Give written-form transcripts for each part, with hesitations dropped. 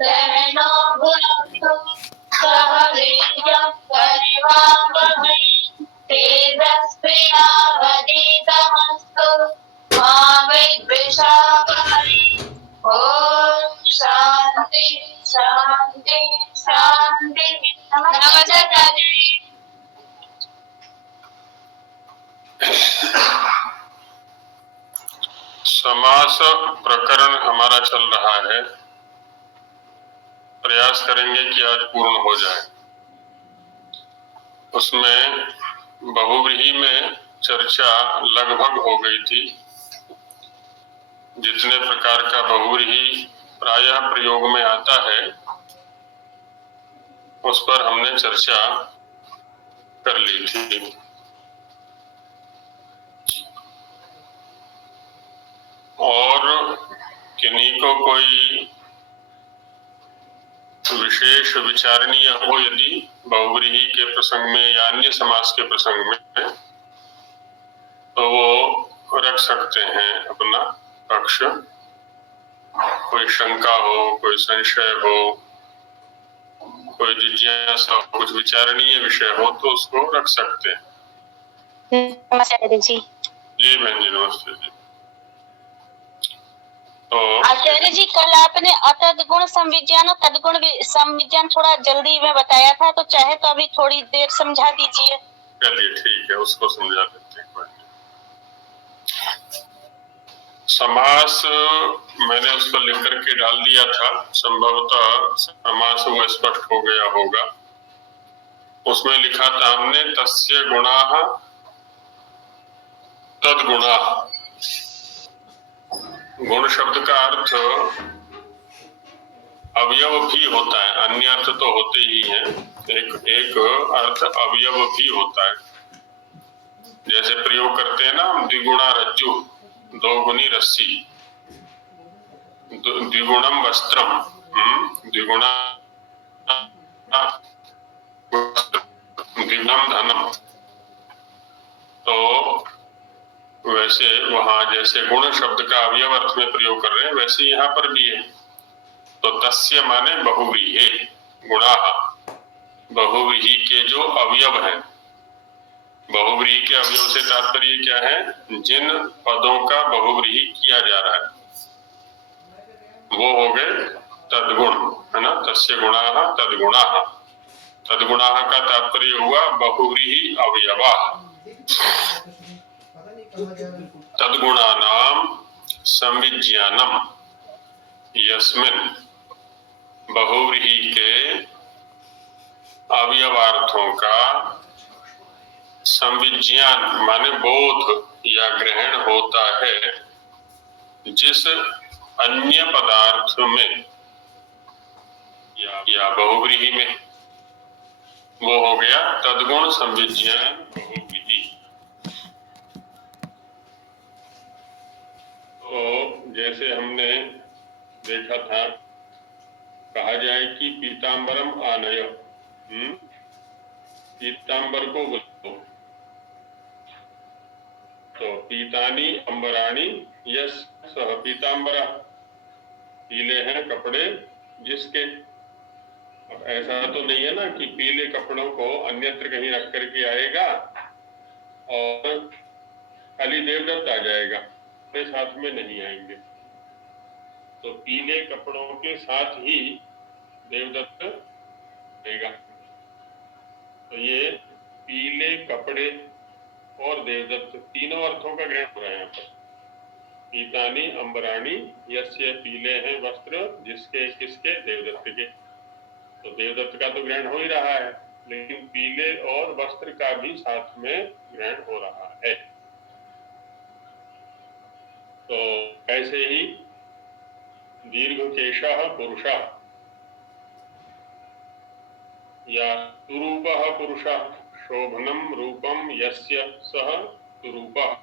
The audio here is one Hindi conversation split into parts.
सहनो भुनक्तु सह वीर्यं करवावहै तेजस्विनावधीतमस्तु मा विद्विषावहै। ओम शांति शांति शांति। नमस्ते। समास प्रकरण हमारा चल रहा है। प्रयास करेंगे कि आज पूर्ण हो जाए। उसमें बहुव्रीहि में चर्चा लगभग हो गई थी। जितने प्रकार का बहुव्रीहि प्रायः प्रयोग में आता है उस पर हमने चर्चा कर ली थी। और किन्हीं को कोई विशेष विचारणीय हो यदि बहुव्रीहि के प्रसंग में या अन्य समास के प्रसंग में, तो वो रख सकते हैं अपना पक्ष। कोई शंका हो, कोई संशय हो, कोई जिज्ञासा हो, कुछ विचारणीय विषय हो तो उसको रख सकते हैं। नमस्ते जी। जी बहन जी, नमस्ते जी। तो आचार्य जी, कल आपने अतद्गुण संविज्ञान और तद्गुण संविज्ञान थोड़ा जल्दी में बताया था, तो चाहे तो अभी थोड़ी देर समझा दीजिए। चलिए ठीक है, उसको समझा देते हैं। समास मैंने उस पर लिख करके डाल दिया था, संभवतः समास वो स्पष्ट हो गया होगा। उसमें लिखा था हमने तस्य गुणाः तद्गुणाः। गुण शब्द का अर्थ अवयव भी होता है, अन्य अर्थ तो होते ही हैं। एक अर्थ अवयव भी होता है। जैसे प्रयोग करते हैं ना, द्विगुणा रज्जु, दो गुनी रस्सी, द्विगुणम वस्त्रम, द्विगुणा द्विगुणम धनम। तो वैसे वहां जैसे गुण शब्द का अवयव अर्थ में प्रयोग कर रहे हैं, वैसे यहाँ पर भी है। तो तस्य माने बहुव्रीहि गुणाः, बहुव्रीहि के जो अवयव हैं। बहुव्रीहि के अवयव से तात्पर्य क्या है? जिन पदों का बहुव्रीहि किया जा रहा है वो हो गए तद्गुण, है ना। तस्य गुणाः तद्गुणाः। तद्गुणाः का तात्पर्य हुआ बहुव्रीहि अवयवाः। तद्गुणानां संविज्ञानम यस्मिन्, बहुव्रीहि के अवयवार्थों का संविज्ञान माने बोध या ग्रहण होता है जिस अन्य पदार्थ में या बहुव्रीहि में, वो हो गया तद्गुण संविज्ञान बहुव्रीहि। तो जैसे हमने देखा था, कहा जाए कि पीतांबरम आनय, पीतांबर को बुलाओ। तो पीतानी अंबराणी यस सह पीतांबरा, पीले हैं कपड़े जिसके। अब ऐसा तो नहीं है ना कि पीले कपड़ों को अन्यत्र कहीं रख करके आएगा और खाली देवदत्त आ जाएगा, अपने साथ में नहीं आएंगे। तो पीले कपड़ों के साथ ही देवदत्त आएगा। तो ये पीले कपड़े और देवदत्त तीनों अर्थों का ग्रहण हो रहा है यहाँ पर। पीतानी अंबराणी यस्य, पीले हैं वस्त्र जिसके, किसके? देवदत्त के। तो देवदत्त का तो ग्रहण हो ही रहा है, लेकिन पीले और वस्त्र का भी साथ में ग्रहण हो रहा है। तो ऐसे ही दीर्घकेशः पुरुषः या सुरूपः पुरुषः, शोभनम रूपम यस्य सः सुरूपः,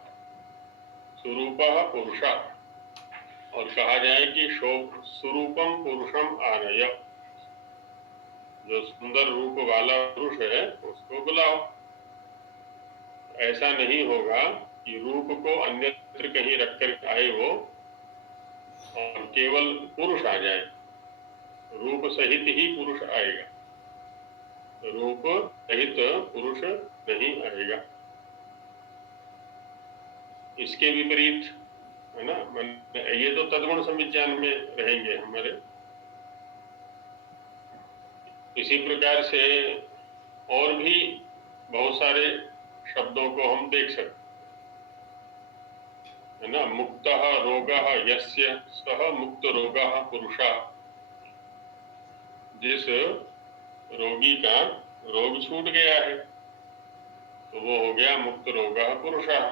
सुरूपः पुरुषः। और कहा जाए कि सुरूपम पुरुषम आनय, जो सुंदर रूप वाला पुरुष है उसको बुलाओ। ऐसा नहीं होगा कि रूप को अन्यत्र कहीं रखकर आए वो और केवल पुरुष आ जाए। रूप सहित ही पुरुष आएगा, रूप सहित पुरुष नहीं आएगा। इसके विपरीत है ना, ये तो तद्गुण संविज्ञान में रहेंगे हमारे। इसी प्रकार से और भी बहुत सारे शब्दों को हम देख सकते है ना। मुक्तः रोगः यस्य सः मुक्त रोगः पुरुषः, जिस रोगी का रोग छूट गया है तो वो हो गया मुक्त रोगः पुरुषः।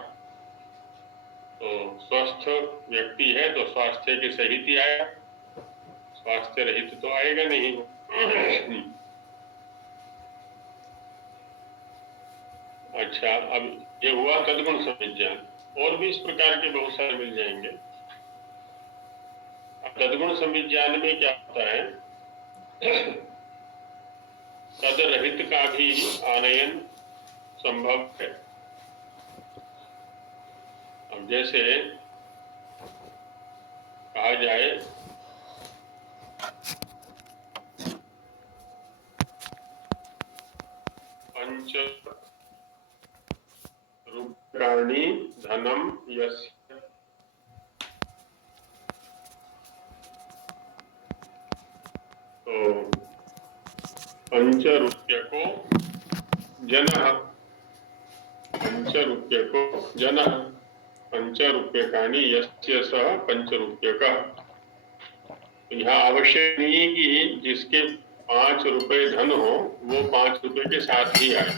तो स्वस्थ व्यक्ति है तो स्वास्थ्य के सहित ही आया, स्वास्थ्य रहित तो आएगा नहीं। अच्छा, अब ये हुआ तद्गुण संविज्ञान, और भी इस प्रकार के बहुत सारे मिल जाएंगे। अब तद्गुण संविज्ञान में क्या होता है, तद रहित का भी आनयन संभव है। अब जैसे कहा जाए पंच रूप्यकाणि धनम यस्य, तो पंच रूप्यको जनः, पंच रूप्यको जनः, पंच रूप्यकाणि यस्य सः पंच रूप्यकः। यहाँ आवश्यक नहीं है कि जिसके 5 रुपए धन हो वो 5 रुपए के साथ ही आए,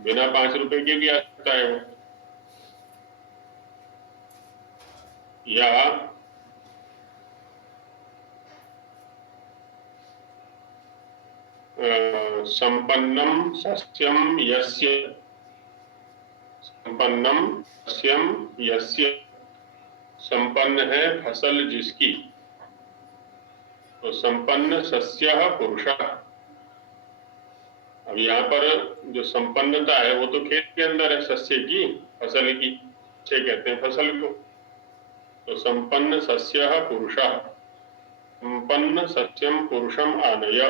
बिना 5 रुपए के भी आ सकता है वो। या संपन्नम सस्यम यस्य, संपन्नम सस्यम यस्य, संपन्न है फसल जिसकी, तो संपन्न सस्यः पुरुषः। अब यहाँ पर जो संपन्नता है वो तो खेत के अंदर है, सस्य की, फसल की, से कहते हैं फसल को। तो संपन्न सस्यः पुरुषः, संपन्न सस्यम पुरुषम आनय,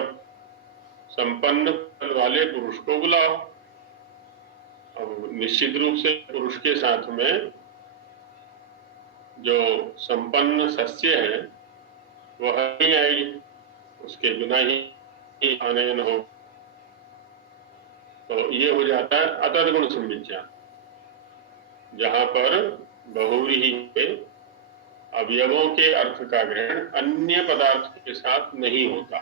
संपन्न फल वाले पुरुष को बुलाओ। अब निश्चित रूप से पुरुष के साथ में जो संपन्न सस्य है वह नहीं आएगी, उसके बिना ही आनयन हो। तो ये हो जाता है अतद्गुण संविज्ञान, जहां पर बहुव्रीहि के अवयवों के अर्थ का ग्रहण अन्य पदार्थ के साथ नहीं होता,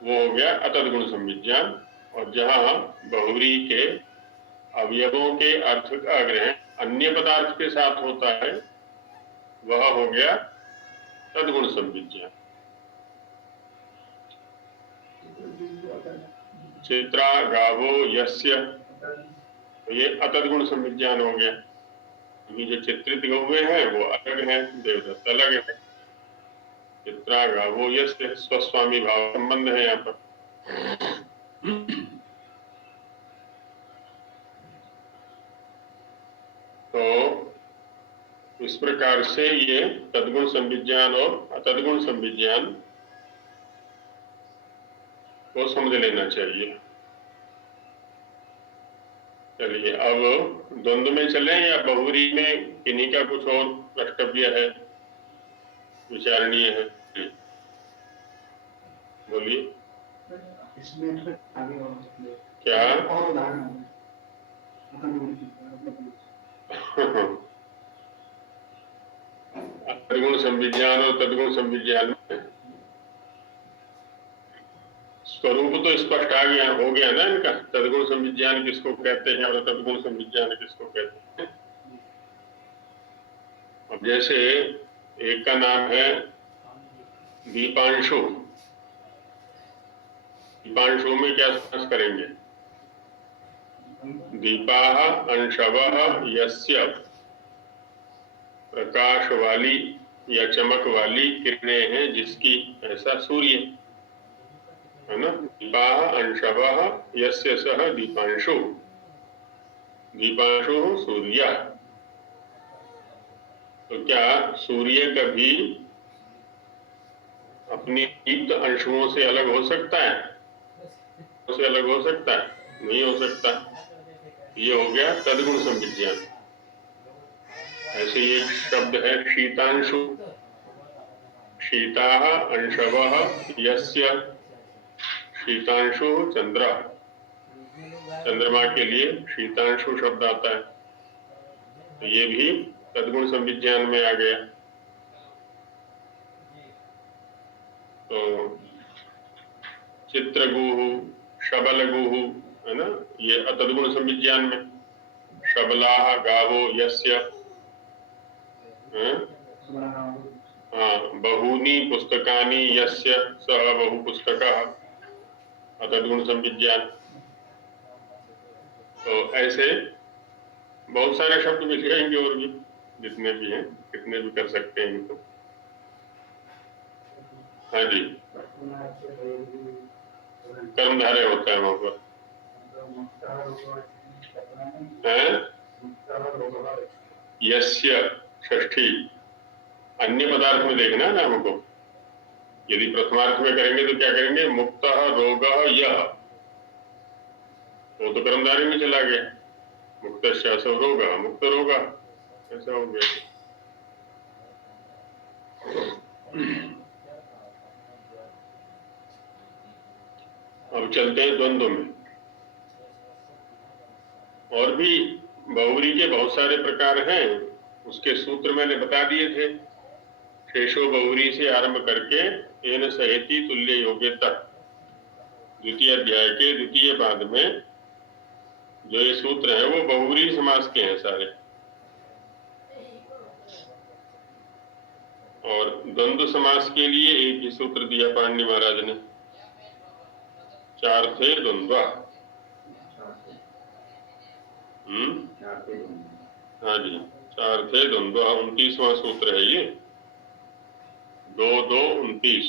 वो हो गया अतद्गुण संविज्ञान। और जहां बहुव्रीहि के अवयवों के अर्थ का ग्रहण अन्य पदार्थ के साथ होता है वह हो गया तद्गुण संविज्ञान। चित्रा गावो यस्य, ये अतद्गुण संविज्ञान हो गया, क्योंकि जो चित्रित गौवे हैं वो अलग हैं, देवदत्त अलग है। चित्रा गावो यस्य, स्वस्वामी भाव संबंध है यहाँ पर। तो इस प्रकार से ये तद्गुण संविज्ञान और अतद्गुण संविज्ञान को समझ लेना चाहिए। चलिए, अब द्वंद्व में चलें या बहुव्रीहि में किन्हीं का कुछ और द्रष्टव्य है, विचारणीय है? बोलिए। क्या? तद्गुण संविज्ञान और तद्गुण संविज्ञान में स्वरूप तो स्पष्ट आ गया, हो गया ना इनका, तद्गुण संविज्ञान किसको कहते हैं और तद्गुण संविज्ञान किसको कहते हैं। अब जैसे एक का नाम है दीपांशु, दीपांशु में क्या समास करेंगे? दीपाः अंशवः यस्य, प्रकाश वाली या चमक वाली किरणें हैं जिसकी, ऐसा सूर्य है ना। दीपाः अंशवः यस्य सः दीपांशु, दीपांशु सूर्य। तो क्या सूर्य कभी अपनी युक्त अंशुओं से अलग हो सकता है? से अलग हो सकता है? नहीं हो सकता। ये हो गया तद्गुण संविज्ञान। ऐसे ही एक शब्द है शीतांशु। शीताः अंशवः यस्य। शीतांशु चंद्र। चंद्रमा के लिए शीतांशु शब्द आता है, तो ये भी तद्गुण संविज्ञान में आ गया। तो चित्रगुहु, शबलगुहु, है ना, ये अतद्गुण संविज्ञान में। शबलाः गावो यस्य, हाँ, बहूनि पुस्तकानि यस्य सः बहु पुस्तकः, अतद्गुण संविज्ञान। तो ऐसे बहुत सारे शब्द मिल जाएंगे, और भी जितने भी हैं, कितने भी कर सकते हैं इनको। हाँ जी, कर्मधारय होता है वहां पर। यस्य षष्ठी, अन्य पदार्थ में देखना है ना हमको। यदि प्रथमार्थ में करेंगे तो क्या करेंगे? मुक्तः रोगः यः, वो तो कर्मधारय में चला गया। मुक्तस्यासौ रोगः, मुक्त रोगः, ऐसा हो गया। अब चलते हैं द्वंद्व में। और भी बहुव्री के बहुत सारे प्रकार हैं, उसके सूत्र मैंने बता दिए थे। शेषो बहुव्री से आरंभ करके एन सहेति तुल्य योग्य तक, द्वितीय अध्याय के द्वितीय पाद में जो ये सूत्र है वो बहुव्री समास के हैं सारे। और द्वंद्व समास के लिए एक ही सूत्र दिया पाणिनि महाराज ने, चार थे द्वंद्व। हाँ जी, चार थे द्वंद्व, 29वां सूत्र है ये, 2 2 29।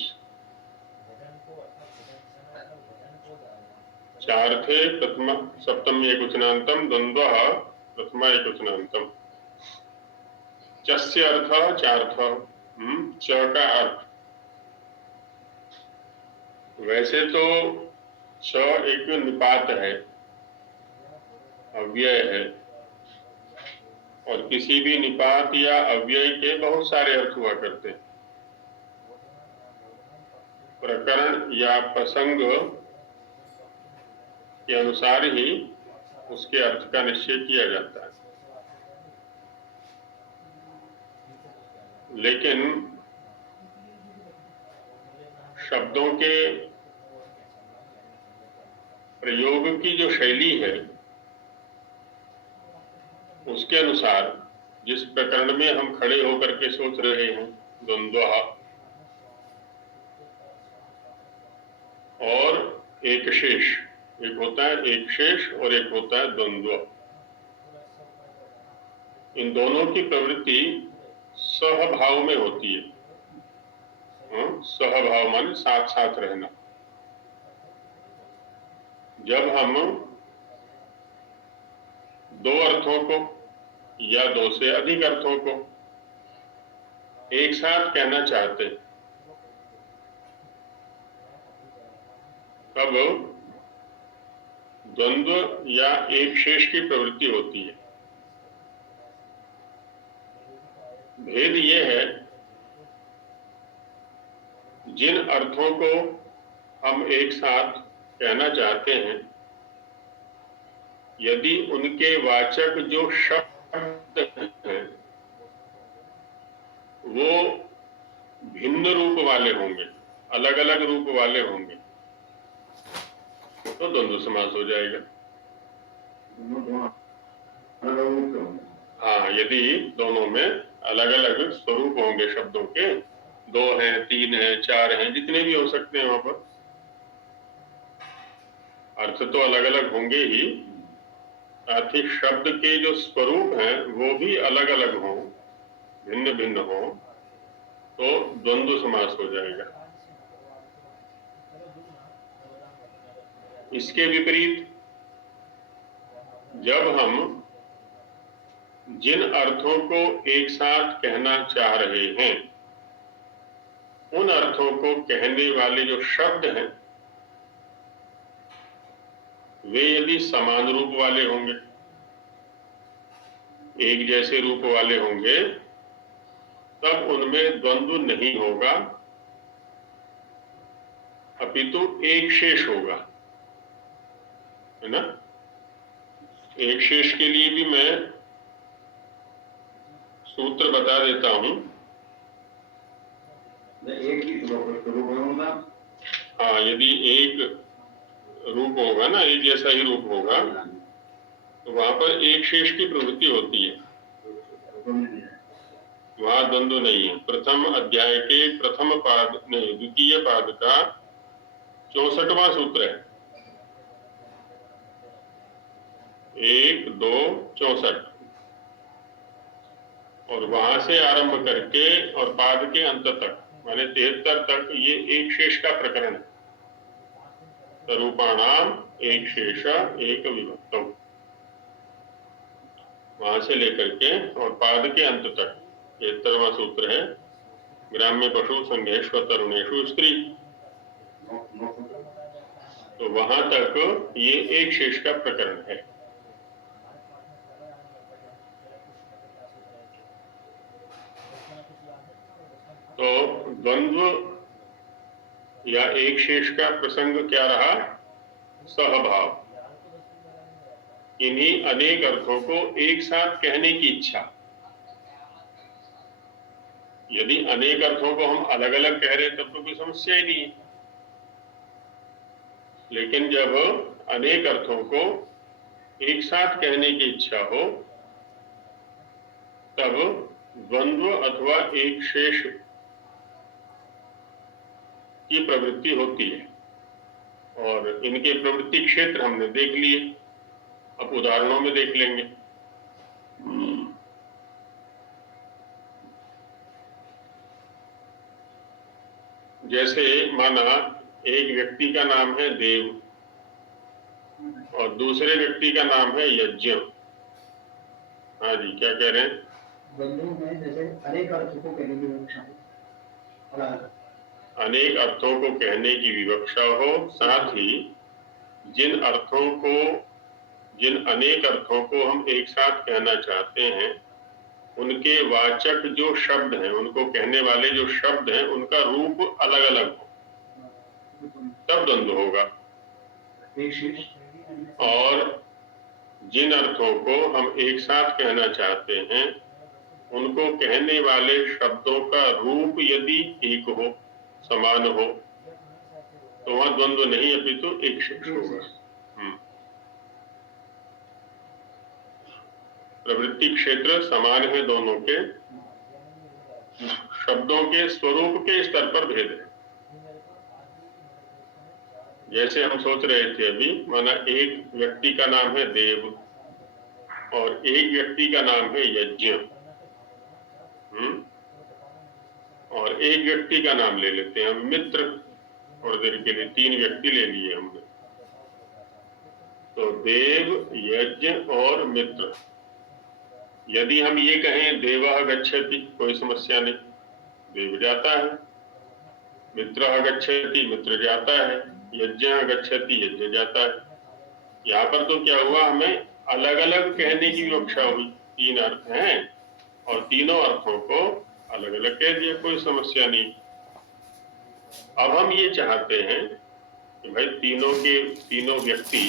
चार थे, प्रथमा सप्तम एकवचनांतम द्वंद्व प्रथमा एकवचनांतम। चस्य अर्थ चार्थ, च का अर्थ। वैसे तो च एक निपात है, अव्यय है, और किसी भी निपात या अव्यय के बहुत सारे अर्थ हुआ करते हैं। प्रकरण या प्रसंग के अनुसार ही उसके अर्थ का निश्चय किया जाता है। लेकिन शब्दों के प्रयोग की जो शैली है उसके अनुसार जिस प्रकरण में हम खड़े होकर के सोच रहे हैं, द्वंद्व और एक शेष, एक होता है एक शेष और एक होता है द्वंद्व। इन दोनों की प्रवृत्ति सहभाव में होती है। सहभाव माने साथ साथ रहना। जब हम दो अर्थों को या दो से अधिक अर्थों को एक साथ कहना चाहते हैं, तब द्वंद्व या एक शेष की प्रवृत्ति होती है। भेद ये है, जिन अर्थों को हम एक साथ कहना चाहते हैं, यदि उनके वाचक जो शब्द हैं वो भिन्न रूप वाले होंगे, अलग अलग रूप वाले होंगे, तो द्वंद्व समास हो जाएगा। हाँ, यदि दोनों में अलग अलग स्वरूप होंगे शब्दों के, 2 हैं, 3 हैं, 4 हैं, जितने भी हो सकते हैं, वहां पर अर्थ तो अलग अलग होंगे ही, साथ ही शब्द के जो स्वरूप हैं वो भी अलग अलग हों, भिन्न भिन्न हों, तो द्वंद्व समास हो जाएगा। इसके विपरीत जब हम जिन अर्थों को एक साथ कहना चाह रहे हैं उन अर्थों को कहने वाले जो शब्द हैं वे यदि समान रूप वाले होंगे, एक जैसे रूप वाले होंगे, तब उनमें द्वंद्व नहीं होगा, अपितु एक शेष होगा, है ना। एक शेष के लिए भी मैं सूत्र बता देता हूं। एक ही रूप होगा। हाँ, यदि एक रूप होगा ना, एक जैसा ही रूप होगा, तो वहां पर एक शेष की प्रवृत्ति होती है, वहां द्वंद्व नहीं है। प्रथम अध्याय के प्रथम पाद नहीं, द्वितीय पाद का 64वां सूत्र है, 1, 2, 64, और वहां से आरंभ करके और पाद के अंत तक माने 73 तक ये एक शेष का प्रकरण है। स्वरूपाणाम एक शेष एक विभक्तम, वहां से लेकर के और पाद के अंत तक 73वां सूत्र है, ग्राम्य पशु संघेश्व तरुणेशु स्त्री, तो वहां तक ये एक शेष का प्रकरण है। तो द्वंद्व या एक शेष का प्रसंग क्या रहा? सहभाव, इन्हीं अनेक अर्थों को एक साथ कहने की इच्छा। यदि अनेक अर्थों को हम अलग अलग कह रहे तब तो कोई समस्या ही नहीं है, लेकिन जब अनेक अर्थों को एक साथ कहने की इच्छा हो तब द्वंद्व अथवा एक शेष की प्रवृत्ति होती है, और इनके प्रवृत्ति क्षेत्र हमने देख लिए, अब उदाहरणों में देख लेंगे। जैसे माना एक व्यक्ति का नाम है देव और दूसरे व्यक्ति का नाम है यज्ञ। हाँ जी, क्या कह रहे हैं? द्वंद्व में जैसे अनेक अर्थों को कहने की विवक्षा हो, अनेक अर्थों को कहने की विवक्षा हो, साथ ही जिन अनेक अर्थों को हम एक साथ कहना चाहते हैं उनके वाचक जो शब्द हैं, उनको कहने वाले जो शब्द हैं, उनका रूप अलग अलग हो, तब द्वंद्व होगा। और जिन अर्थों को हम एक साथ कहना चाहते हैं उनको कहने वाले शब्दों का रूप यदि एक हो, समान हो, तो वहां द्वंद्व नहीं अपितु एक शेष होगा। प्रवृत्ति क्षेत्र समान है दोनों के, शब्दों के स्वरूप के स्तर पर भेद है। जैसे हम सोच रहे थे अभी, माना एक व्यक्ति का नाम है देव और एक व्यक्ति का नाम है यज्ञ, और एक व्यक्ति का नाम ले लेते हैं हम मित्र, थोड़ी देर के लिए 3 व्यक्ति ले लिए हमने, तो देव, यज्ञ और मित्र। यदि हम ये कहें देवः गच्छति, कोई समस्या नहीं, देव जाता है, मित्रः गच्छति, मित्र जाता है, यज्ञः गच्छति, यज्ञ जाता है। यहाँ पर तो क्या हुआ, हमें अलग अलग कहने की विवक्षा हुई, 3 अर्थ हैं और तीनों अर्थों को अलग अलग कह दिया, कोई समस्या नहीं। अब हम ये चाहते हैं कि भाई तीनों व्यक्ति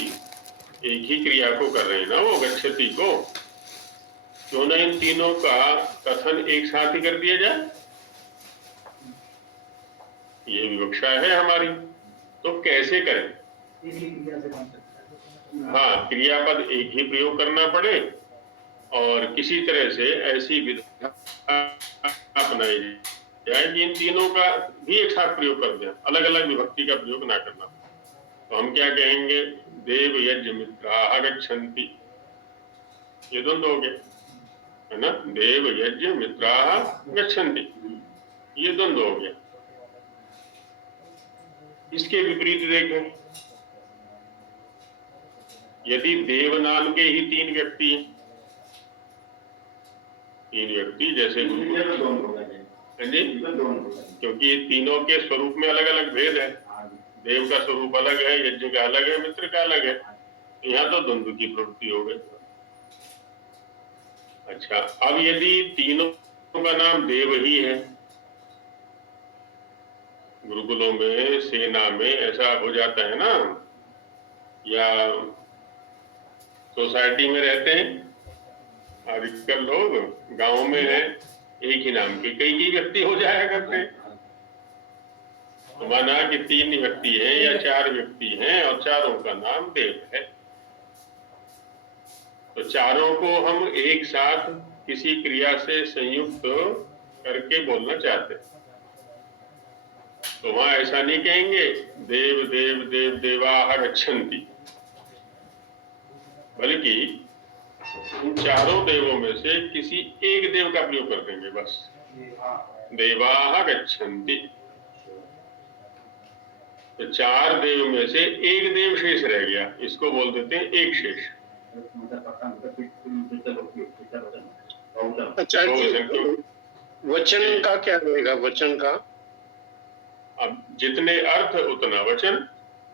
एक ही क्रिया को कर रहे हैं ना, वो गच्छति को, क्यों ना इन तीनों का कथन एक साथ ही कर दिया जाए, ये विवक्षा है हमारी। तो कैसे करें? हाँ, क्रियापद एक ही प्रयोग करना पड़े और किसी तरह से ऐसी विधा अपनाई जाए कि इन तीनों का भी एक साथ प्रयोग कर दें, अलग अलग विभक्ति का प्रयोग ना करना। तो हम क्या कहेंगे? देव यज्ञ मित्राः गच्छन्ति, ये द्वंद्व हो गया, है ना। देव यज्ञ मित्राः गच्छन्ति, ये द्वंद्व हो गया। इसके विपरीत देखें, यदि देव नाम के ही 3 व्यक्ति हैं, 3 व्यक्ति जैसे हाँ जी, क्योंकि ये तीनों के स्वरूप में अलग अलग भेद है। देव का स्वरूप अलग है, यज्ञ का अलग है, मित्र का अलग है। यहाँ तो द्वंद्व की प्रवृत्ति हो गई। अच्छा, अब यदि तीनों का नाम देव ही है, गुरुकुलों में, सेना में ऐसा हो जाता है ना, या सोसाइटी में रहते हैं, अधिकतर लोग गांव में हैं, एक ही नाम के कई व्यक्ति हो जाया करते हैं। तो माना कि 3 व्यक्ति हैं या 4 व्यक्ति हैं और चारों का नाम देव है, तो चारों को हम एक साथ किसी क्रिया से संयुक्त करके बोलना चाहते हैं, तो वहां ऐसा नहीं कहेंगे देव देव देव देवाः गच्छन्ति, बल्कि इन चारों देवों में से किसी एक देव का प्रयोग कर देंगे बस, देवाः गच्छन्ति। तो 4 देव में से एक देव शेष रह गया, इसको बोल देते हैं एक शेष। वचन का क्या रहेगा? वचन का अब जितने अर्थ उतना वचन।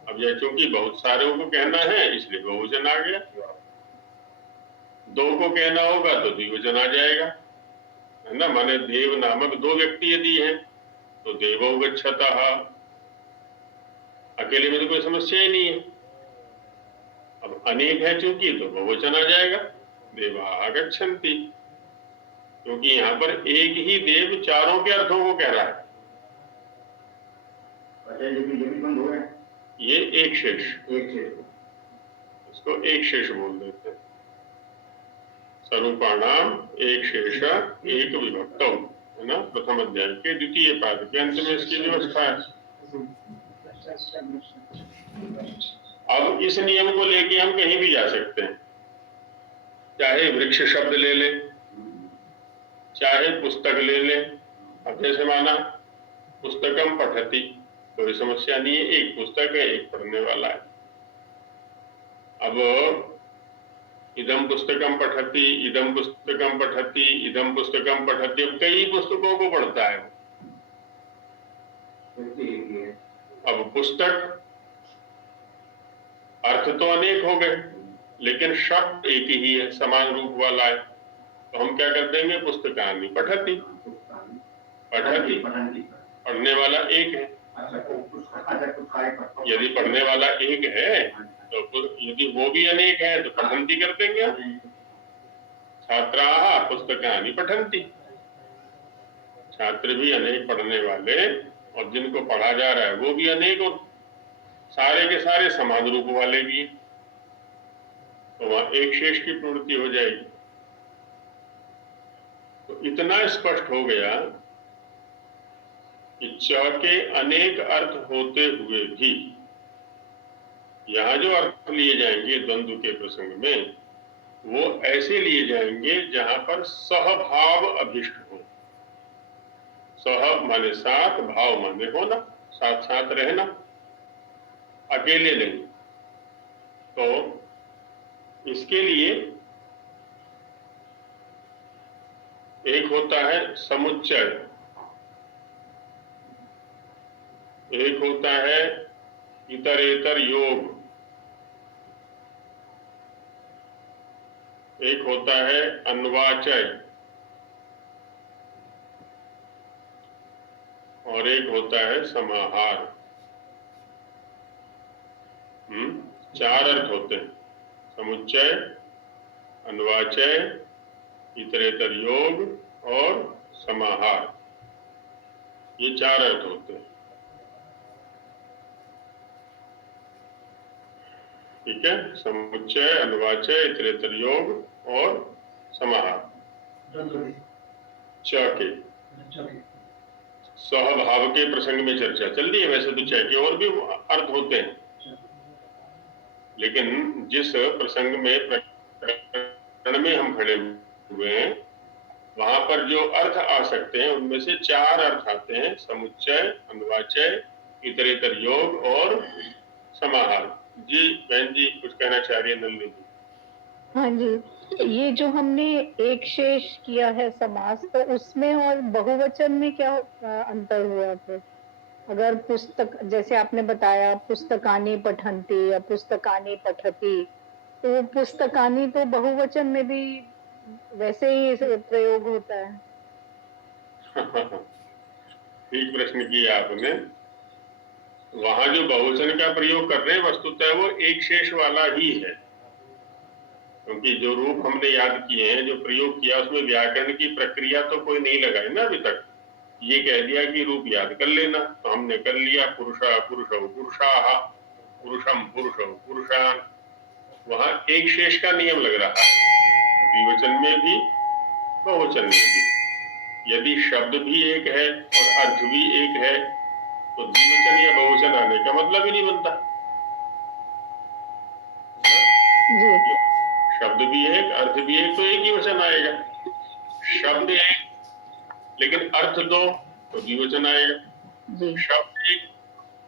अब यह चूंकि बहुत सारे को कहना है इसलिए बहुवचन आ गया, 2 को कहना होगा तो द्विवचन आ जाएगा, है ना। माने देव नामक 2 व्यक्ति यदि हैं तो देवौ गच्छतः, अकेले में तो कोई समस्या ही नहीं है। अब अनेक है चूंकि तो बहुवचन आ जाएगा, देवाः गच्छन्ति, क्योंकि यहाँ पर एक ही देव चारों के अर्थों को कह रहा है। ये एक शेष, इसको एक शेष बोल देते हैं। स्वरूपाणाम एक शेष एक विभक्तौ, है ना। प्रथम अध्याय के 2य पाद के अंत में इसकी व्यवस्था है। अब इस नियम को लेके हम कहीं भी जा सकते हैं, चाहे वृक्ष शब्द ले ले, चाहे पुस्तक ले ले। अब जैसे माना पुस्तकम पठति, कोई समस्या नहीं है, एक पुस्तक है, एक पढ़ने वाला है। अब इदम पुस्तकम पठति, इदम पुस्तकम पठति, इदम पुस्तकम पठति, अब कई पुस्तकों को पढ़ता है। अब पुस्तक अर्थ तो अनेक हो गए, लेकिन शब्द एक ही है, समान रूप वाला है, तो हम क्या कर देंगे? पुस्तकानि पठति, पठति, पढ़ने वाला एक है। यदि पढ़ने वाला एक है तो यदि वो भी अनेक है तो पठन्ति कर देंगे। छात्राः पुस्तकानि पठन्ति, छात्र भी अनेक पढ़ने वाले, और जिनको पढ़ा जा रहा है वो भी अनेक, और सारे के सारे समान रूप वाले भी, तो वहां एक शेष की प्रवृत्ति हो जाएगी। तो इतना स्पष्ट हो गया कि च के अनेक अर्थ होते हुए भी यहाँ जो अर्थ लिए जाएंगे द्वंद्व के प्रसंग में, वो ऐसे लिए जाएंगे जहां पर सहभाव अभिष्ट हो। सह माने साथ, भाव माने होना, साथ साथ रहना, अकेले नहीं। तो इसके लिए एक होता है समुच्चय, एक होता है इतरेतर योग, एक होता है अन्वाचय, और एक होता है समाहार। 4 अर्थ होते हैं, समुच्चय, अन्वाचय, इतरेतर योग और समाहार, ये 4 अर्थ होते हैं। ठीक है, समुच्चय, अन्वाचय, इतरेतर योग और समाहार। च के सहभाव के प्रसंग में चर्चा चल रही है। वैसे तो च के और भी अर्थ होते हैं, लेकिन जिस प्रसंग में प्रकरण में हम खड़े हुए हैं वहां पर जो अर्थ आ सकते हैं उनमें से 4 अर्थ आते हैं, समुच्चय, अन्वाचय, इतरेतर योग और समाहार। जी बहन जी कुछ कहना चाह रही है नलिनी जी? हाँ जी, ये जो हमने एक शेष किया है समास, तो उसमें और बहुवचन में क्या अंतर हुआ फिर? अगर पुस्तक, जैसे आपने बताया पुस्तकानि पठन्ति या पुस्तकानि पठति, तो पुस्तकानि तो बहुवचन में भी वैसे ही प्रयोग होता है। ठीक प्रश्न किया आपने। वहां जो बहुवचन का प्रयोग कर रहे हैं वस्तुतः वो एक शेष वाला ही है, क्योंकि जो रूप हमने याद किए हैं, जो प्रयोग किया, उसमें व्याकरण की प्रक्रिया तो कोई नहीं लगाई ना अभी तक। ये कह दिया कि रूप याद कर लेना, तो हमने कर लिया। पुरुषा पुरुषौ पुरुषाः, पुरुषम पुरुषौ पुरुषान्। वहां एक शेष का नियम लग रहा है, द्विवचन में भी बहुवचन में भी। यदि शब्द भी एक है और अर्थ भी एक है, तो द्विवचन या बहुवचन आने का मतलब ही नहीं बनता। जी। शब्द भी एक, अर्थ भी एक, तो एक ही वचन आएगा। शब्द एक लेकिन अर्थ दो, तो द्विवचन आएगा। जी। शब्द एक,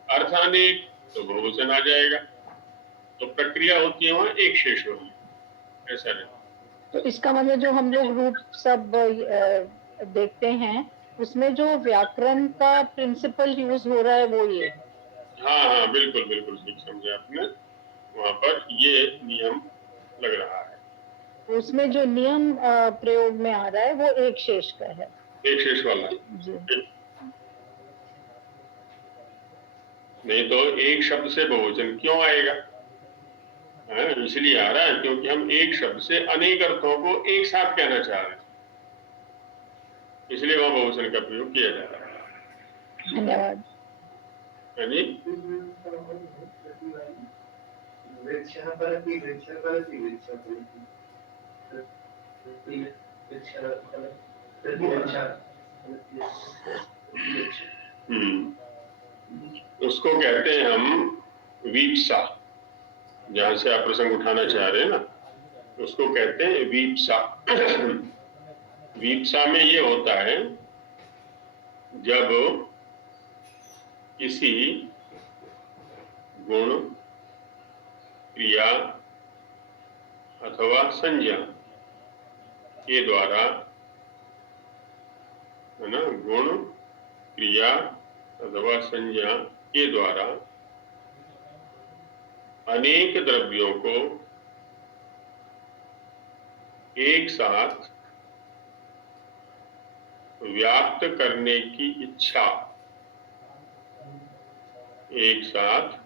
अर्थ अनेक, तो बहुवचन आ जाएगा। तो प्रक्रिया होती है वहां एक शेष वाली, ऐसा नहीं। तो इसका मतलब जो हम लोग रूप सब देखते हैं, उसमें जो व्याकरण का प्रिंसिपल यूज हो रहा है वो ये। हाँ हाँ, बिल्कुल बिल्कुल ठीक समझे आपने। वहां पर ये नियम लग रहा है। उसमें जो नियम प्रयोग में आ रहा है वो एक शेष का है, एक शेष वाला। जी। नहीं तो एक शब्द से बहुवचन क्यों आएगा? इसलिए आ रहा है क्योंकि हम एक शब्द से अनेक अर्थों को एक साथ कहना चाह रहे हैं, इसलिए वहां बहुवचन का प्रयोग किया जा रहा है। धन्यवाद। जी, उसको कहते हैं हम वीप्सा। जहां से आप प्रसंग उठाना चाह रहे हैं ना, उसको कहते हैं वीप्सा। वीप्सा में ये होता है जब किसी गुण, क्रिया अथवा संज्ञा के द्वारा, है ना, गुण, क्रिया अथवा संज्ञा के द्वारा अनेक द्रव्यों को एक साथ व्याप्त करने की इच्छा, एक साथ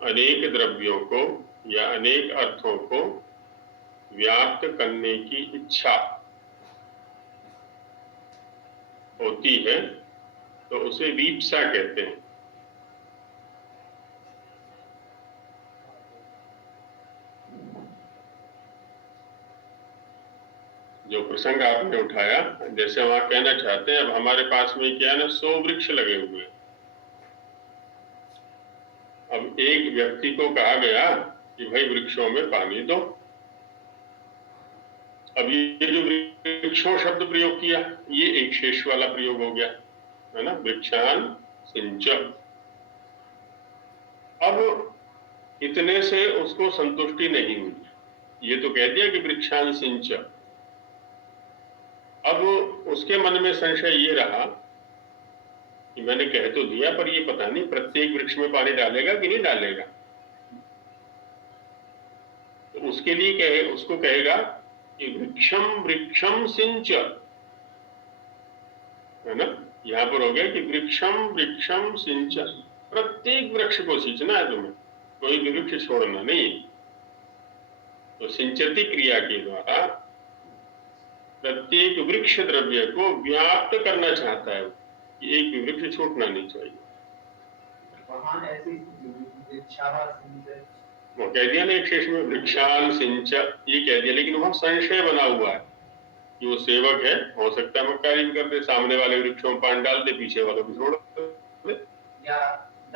अनेक द्रव्यों को या अनेक अर्थों को व्याप्त करने की इच्छा होती है, तो उसे वीप्सा कहते हैं। जो प्रसंग आपने उठाया, जैसे वहां कहना चाहते हैं, अब हमारे पास में क्या है ना, 100 वृक्ष लगे हुए हैं। अब एक व्यक्ति को कहा गया कि भाई वृक्षों में पानी दो। अब ये जो वृक्षों शब्द प्रयोग किया, ये एक शेष वाला प्रयोग हो गया, है ना, वृक्षान सिंच। अब इतने से उसको संतुष्टि नहीं हुई, ये तो कह दिया कि वृक्षान सिंच। अब उसके मन में संशय ये रहा कि मैंने कह तो दिया, पर ये पता नहीं प्रत्येक वृक्ष में पानी डालेगा कि नहीं डालेगा। तो उसके लिए उसको कहेगा कि वृक्षम वृक्षम सिंच, है ना। यहां पर हो गया कि वृक्षम वृक्षम सिंच, प्रत्येक वृक्ष को सींचना है तुम्हें, कोई भी वृक्ष छोड़ना नहीं। तो सिंचती क्रिया के द्वारा प्रत्येक वृक्ष द्रव्य को व्याप्त करना चाहता है, कि एक भी वृक्ष छूटना नहीं चाहिए। वो कह दिया ना एक शेष में वृक्षान सिंच, ये कह दिया, लेकिन वहां संशय बना हुआ है कि वो सेवक है, हो सकता है मक्कारी भी कर दे, सामने वाले वृक्षों में पानी डाल दे, पीछे वालों को छोड़ दे, या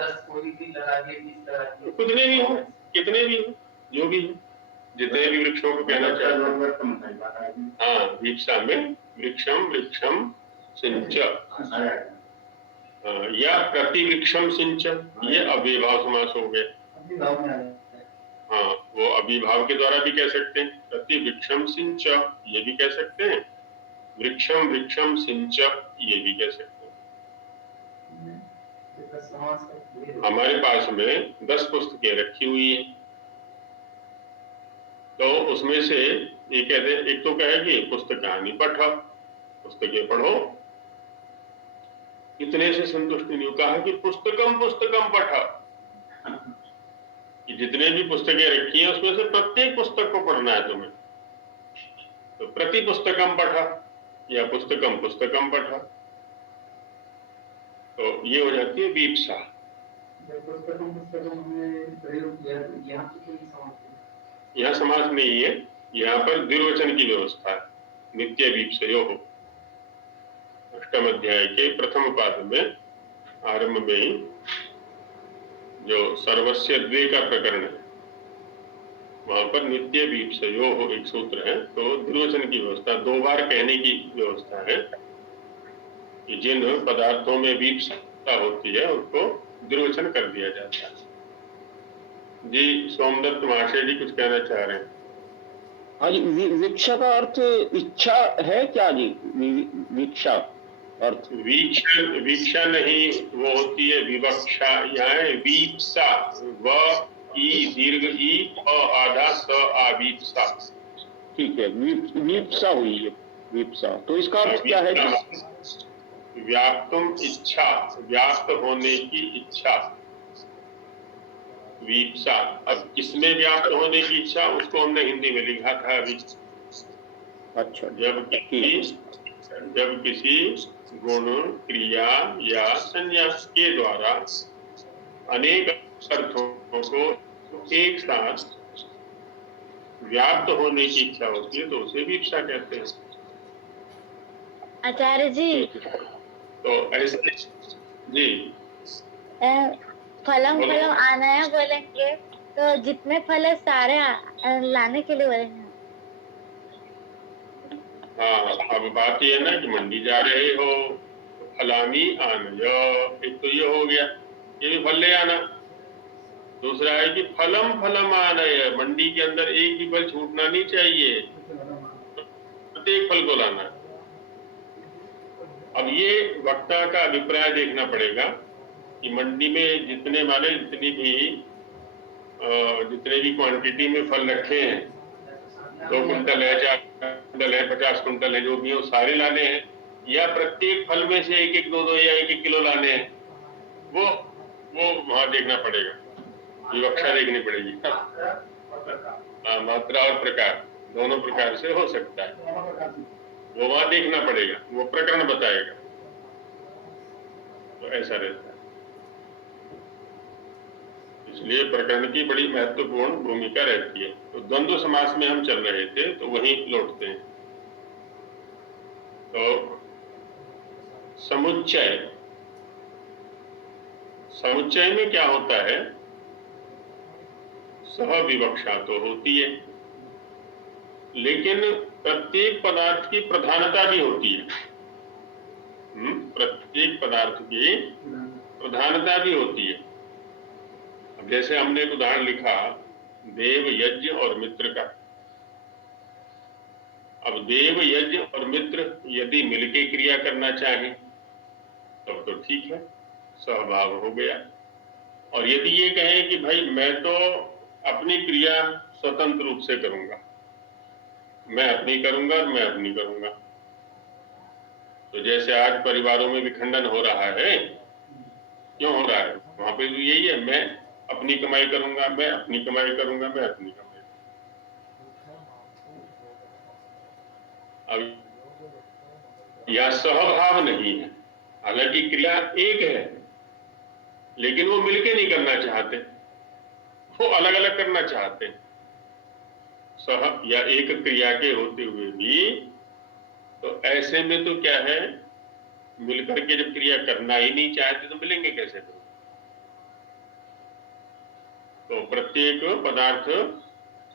10 कोई भी लगा दिए, 20 लगा दिए, कितने भी हो, कितने भी हो, जो भी हो, जितने भी वृक्षों को कहना चाहते। हाँ, वीप्सा में वृक्षम वृक्षम सिंच, या प्रति वृक्षम सिंच, ये अव्ययभाव समास हो गया। हाँ, वो अभिभाव के द्वारा भी कह सकते हैं, प्रतिवृक्षम सिंच ये भी कह सकते हैं, वृक्षम वृक्षम सिंच ये भी कह सकते हैं। हमारे पास में 10 पुस्तकें रखी हुई हैं, तो उसमें से ये कहते हैं, एक तो कहेगी पुस्तकानि पठ, पुस्तकें पढ़ो, इतने से संतुष्ट नहीं कहा कि पुस्तकम पुस्तकम पठ, कि जितने भी पुस्तकें रखी हैं उसमें से प्रत्येक पुस्तक को पढ़ना है तुम्हें, तो प्रति पुस्तकम पठ या पुस्तकम पुस्तकम पठ, तो ये हो जाती है वीप्सा। यहाँ समास नहीं है, यहाँ पर द्विवचन की व्यवस्था है, नित्य वीप्सयो हो। अष्टम अध्याय के प्रथम पाद में आरंभ में ही जो सर्वस्य द्वे का प्रकरण है वहां पर नित्य वीप्सयो हो एक सूत्र है, तो द्विवचन की व्यवस्था, 2 बार कहने की व्यवस्था है कि जिन पदार्थों में वीप्सा होती है उसको द्विवचन कर दिया जाता है। जी सोमदत्त महाशय जी कुछ कहना चाह रहे हैं। हाँ जी, वीक्षा का अर्थ इच्छा है क्या जी? वीक्षा अर्थ वीक्षा नहीं, वो होती है विवक्षा, यहाँ है वीप्सा, व ई दीर्घ ई आधा स आवीप्सा। ठीक है, वीप्सा हुई है, वीप्सा, तो इसका अर्थ क्या है जी? व्याप्तुम इच्छा, व्याप्त होने की इच्छा, वीप्सा। अब किसमें व्याप्त होने की इच्छा, उसको हमने हिंदी में लिखा था अभी। अच्छा, जब किसी गुण क्रिया या संन्यास के द्वारा अनेक अर्थों को एक साथ व्याप्त होने की इच्छा होती है तो उसे वीप्सा कहते हैं। आचार्य जी, तो ऐसे जी फलम फलम आनाया बोलेंगे तो जितने फल है सारे लाने के लिए बोलेंगे। हाँ, अब बात ये है ना कि मंडी जा रहे हो, फलामी आनय, एक तो ये हो गया, ये भी फल ले आना। दूसरा है कि फलम फलम आनय, मंडी के अंदर एक भी फल छूटना नहीं चाहिए, प्रत्येक फल को लाना। अब ये वक्ता का अभिप्राय देखना पड़ेगा कि मंडी में जितने माने जितनी भी क्वांटिटी में फल रखे हैं, 2 कुंटल है, 4 कुंटल है, 50 कुंटल है, जो भी है वो सारे लाने हैं, या प्रत्येक फल में से 1-1, 2-2 या 1-1 किलो लाने हैं, वो वहां देखना पड़ेगा, विवक्षा देखनी पड़ेगी। मात्रा और प्रकार दोनों प्रकार से हो सकता है, वो वहां देखना पड़ेगा, वो प्रकरण बताएगा, तो ऐसा रहता है। इसलिए प्रकरण की बड़ी महत्वपूर्ण भूमिका रहती है। तो द्वंद्व समास में हम चल रहे थे, तो वहीं लौटते हैं। तो समुच्चय में क्या होता है, सह विवक्षा तो होती है, लेकिन प्रत्येक पदार्थ की प्रधानता भी होती है। प्रत्येक पदार्थ की प्रधानता भी होती है। अब जैसे हमने एक उदाहरण लिखा देव यज्ञ और मित्र का। अब देव यज्ञ और मित्र यदि मिलके क्रिया करना चाहें तब तो ठीक है, सहभाग हो गया। और यदि ये कहें कि भाई मैं तो अपनी क्रिया स्वतंत्र रूप से करूंगा, मैं अपनी करूंगा और मैं अपनी करूंगा, तो जैसे आज परिवारों में विखंडन हो रहा है, क्यों हो रहा है? वहां पे तो यही है, मैं अपनी कमाई करूंगा, मैं अपनी कमाई करूंगा, मैं अपनी कमाई। अब यह सहभाव नहीं है, हालांकि क्रिया एक है, लेकिन वो मिलके नहीं करना चाहते, वो अलग अलग करना चाहते हैं। सह या एक क्रिया के होते हुए भी, तो ऐसे में तो क्या है, मिलकर के जब क्रिया करना ही नहीं चाहते तो मिलेंगे कैसे? तो प्रत्येक पदार्थ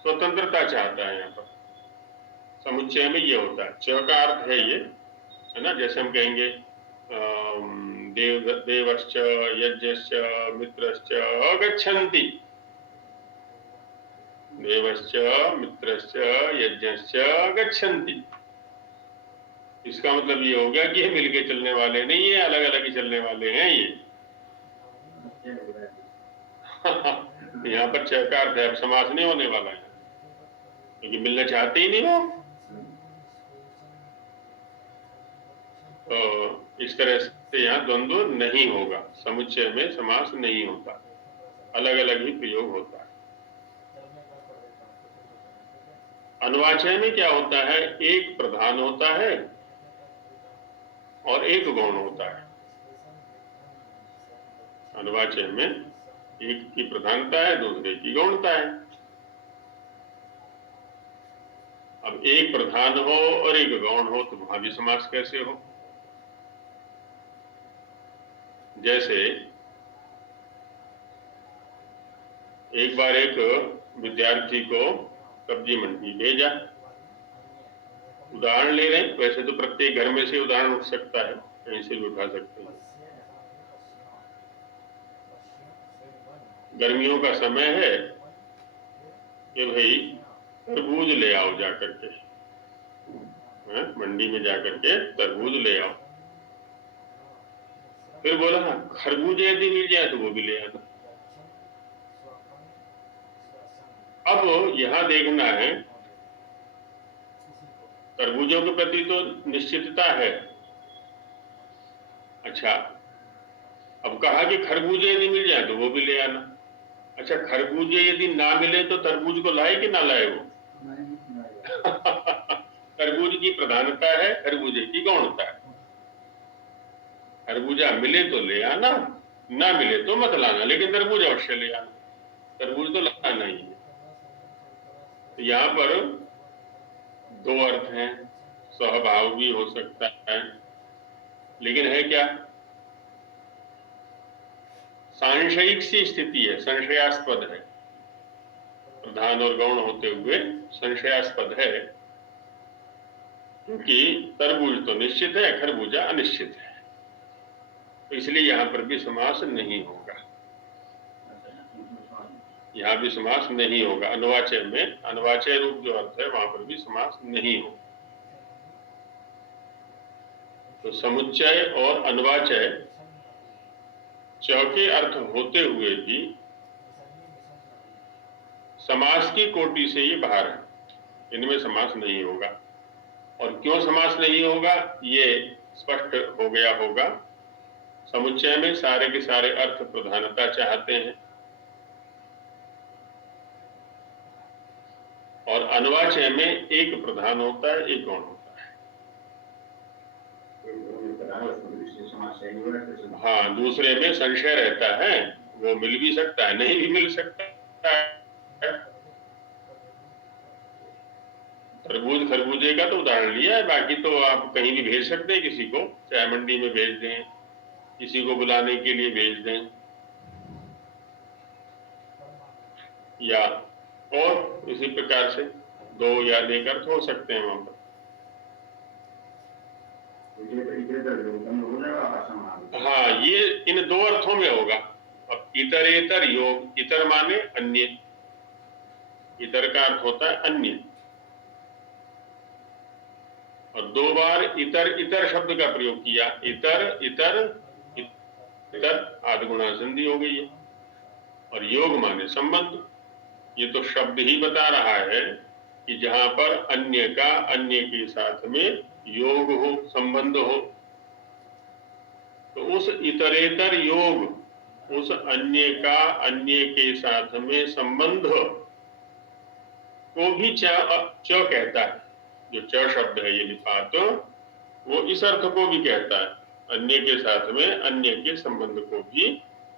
स्वतंत्रता चाहता है। यहाँ पर समुच्चय में ये होता है। च का अर्थ है ये, है ना, जैसे हम कहेंगे देवश्च यज्ञश्च मित्रश्च गच्छन्ति, देवश्च मित्रश्च यज्ञश्च गच्छन्ति। इसका मतलब ये हो गया कि ये मिलके चलने वाले नहीं है, अलग अलग ही चलने वाले हैं ये। यहाँ पर च का अर्थ है, अब समास नहीं होने वाला है क्योंकि मिलना चाहते ही नहीं हो। तो इस तरह से यहाँ द्वंद्व नहीं होगा, समुच्चय में समास नहीं होता, अलग अलग ही प्रयोग होता है। अनुवाचय में क्या होता है, एक प्रधान होता है और एक गौण होता है। अनुवाचय में एक की प्रधानता है, दूसरे की गौणता है। अब एक प्रधान हो और एक गौण हो तो वहां भी समास कैसे हो? जैसे एक बार एक विद्यार्थी को सब्जी मंडी भेजा, उदाहरण ले रहे हैं, वैसे तो प्रत्येक घर में से उदाहरण उठ सकता है, कहीं से भी उठा सकते हैं। गर्मियों का समय है कि भाई तरबूज ले आओ जाकर के, मंडी में जाकर के तरबूज ले आओ। फिर बोला खरबूजे यदि मिल जाए तो वो भी ले आना। अब यहाँ देखना है, तरबूजों के प्रति तो निश्चितता है। अच्छा, अब कहा कि खरबूजे यदि मिल जाए तो वो भी ले आना। अच्छा, खरबूजे यदि ना मिले तो तरबूज को लाए कि ना लाए वो? तरबूज की प्रधानता है, खरबूजे की गौणता है। खरबूजा मिले तो ले आना, ना मिले तो मत लाना, लेकिन तरबूज अवश्य ले आना, तरबूज तो लाना ही है। तो यहाँ पर दो अर्थ हैं, स्वभाव भी हो सकता है, लेकिन है क्या, सांशयिक सी स्थिति है, संशयास्पद है। प्रधान और गौण होते हुए संशयास्पद है, क्योंकि तरबूज तो निश्चित है, खरबूजा अनिश्चित है, तो इसलिए यहाँ पर भी समास नहीं होगा। यहाँ भी समास नहीं होगा। अनुवाचय में अनुवाचय रूप जो अर्थ है वहां पर भी समास नहीं होगा। तो समुच्चय और अनुवाचय चौके अर्थ होते हुए भी समास की कोटि से ये बाहर है, इनमें समास नहीं होगा। और क्यों समास नहीं होगा ये स्पष्ट हो गया होगा। समुच्चय में सारे के सारे अर्थ प्रधानता चाहते हैं, और अनुवाचय में एक प्रधान होता है, एक गौण होता है। हाँ, दूसरे में संशय रहता है, वो मिल भी सकता है, नहीं भी मिल सकता है। तरबूज खरबूजे का तो उदाहरण लिया है, बाकी तो आप कहीं भी भेज सकते हैं किसी को, चाहे मंडी में भेज दें, किसी को बुलाने के लिए भेज दें, या और इसी प्रकार से दो या एक अर्थ हो सकते हैं वहां पर। हाँ, ये इन दो अर्थों में होगा। अब इतरेतर योग, इतर माने अन्य, इतर का अर्थ होता है अन्य, और दो बार इतर इतर शब्द का प्रयोग किया। इतर इतर इतर आधगुणा संधि हो गई है, और योग माने संबंध। ये तो शब्द ही बता रहा है कि जहां पर अन्य का अन्य के साथ में योग हो, संबंध हो, तो उस इतरेतर योग, उस अन्य का अन्य के साथ में संबंध को भी च कहता है। जो च शब्द है ये निपात, वो इस अर्थ को भी कहता है, अन्य के साथ में अन्य के संबंध को भी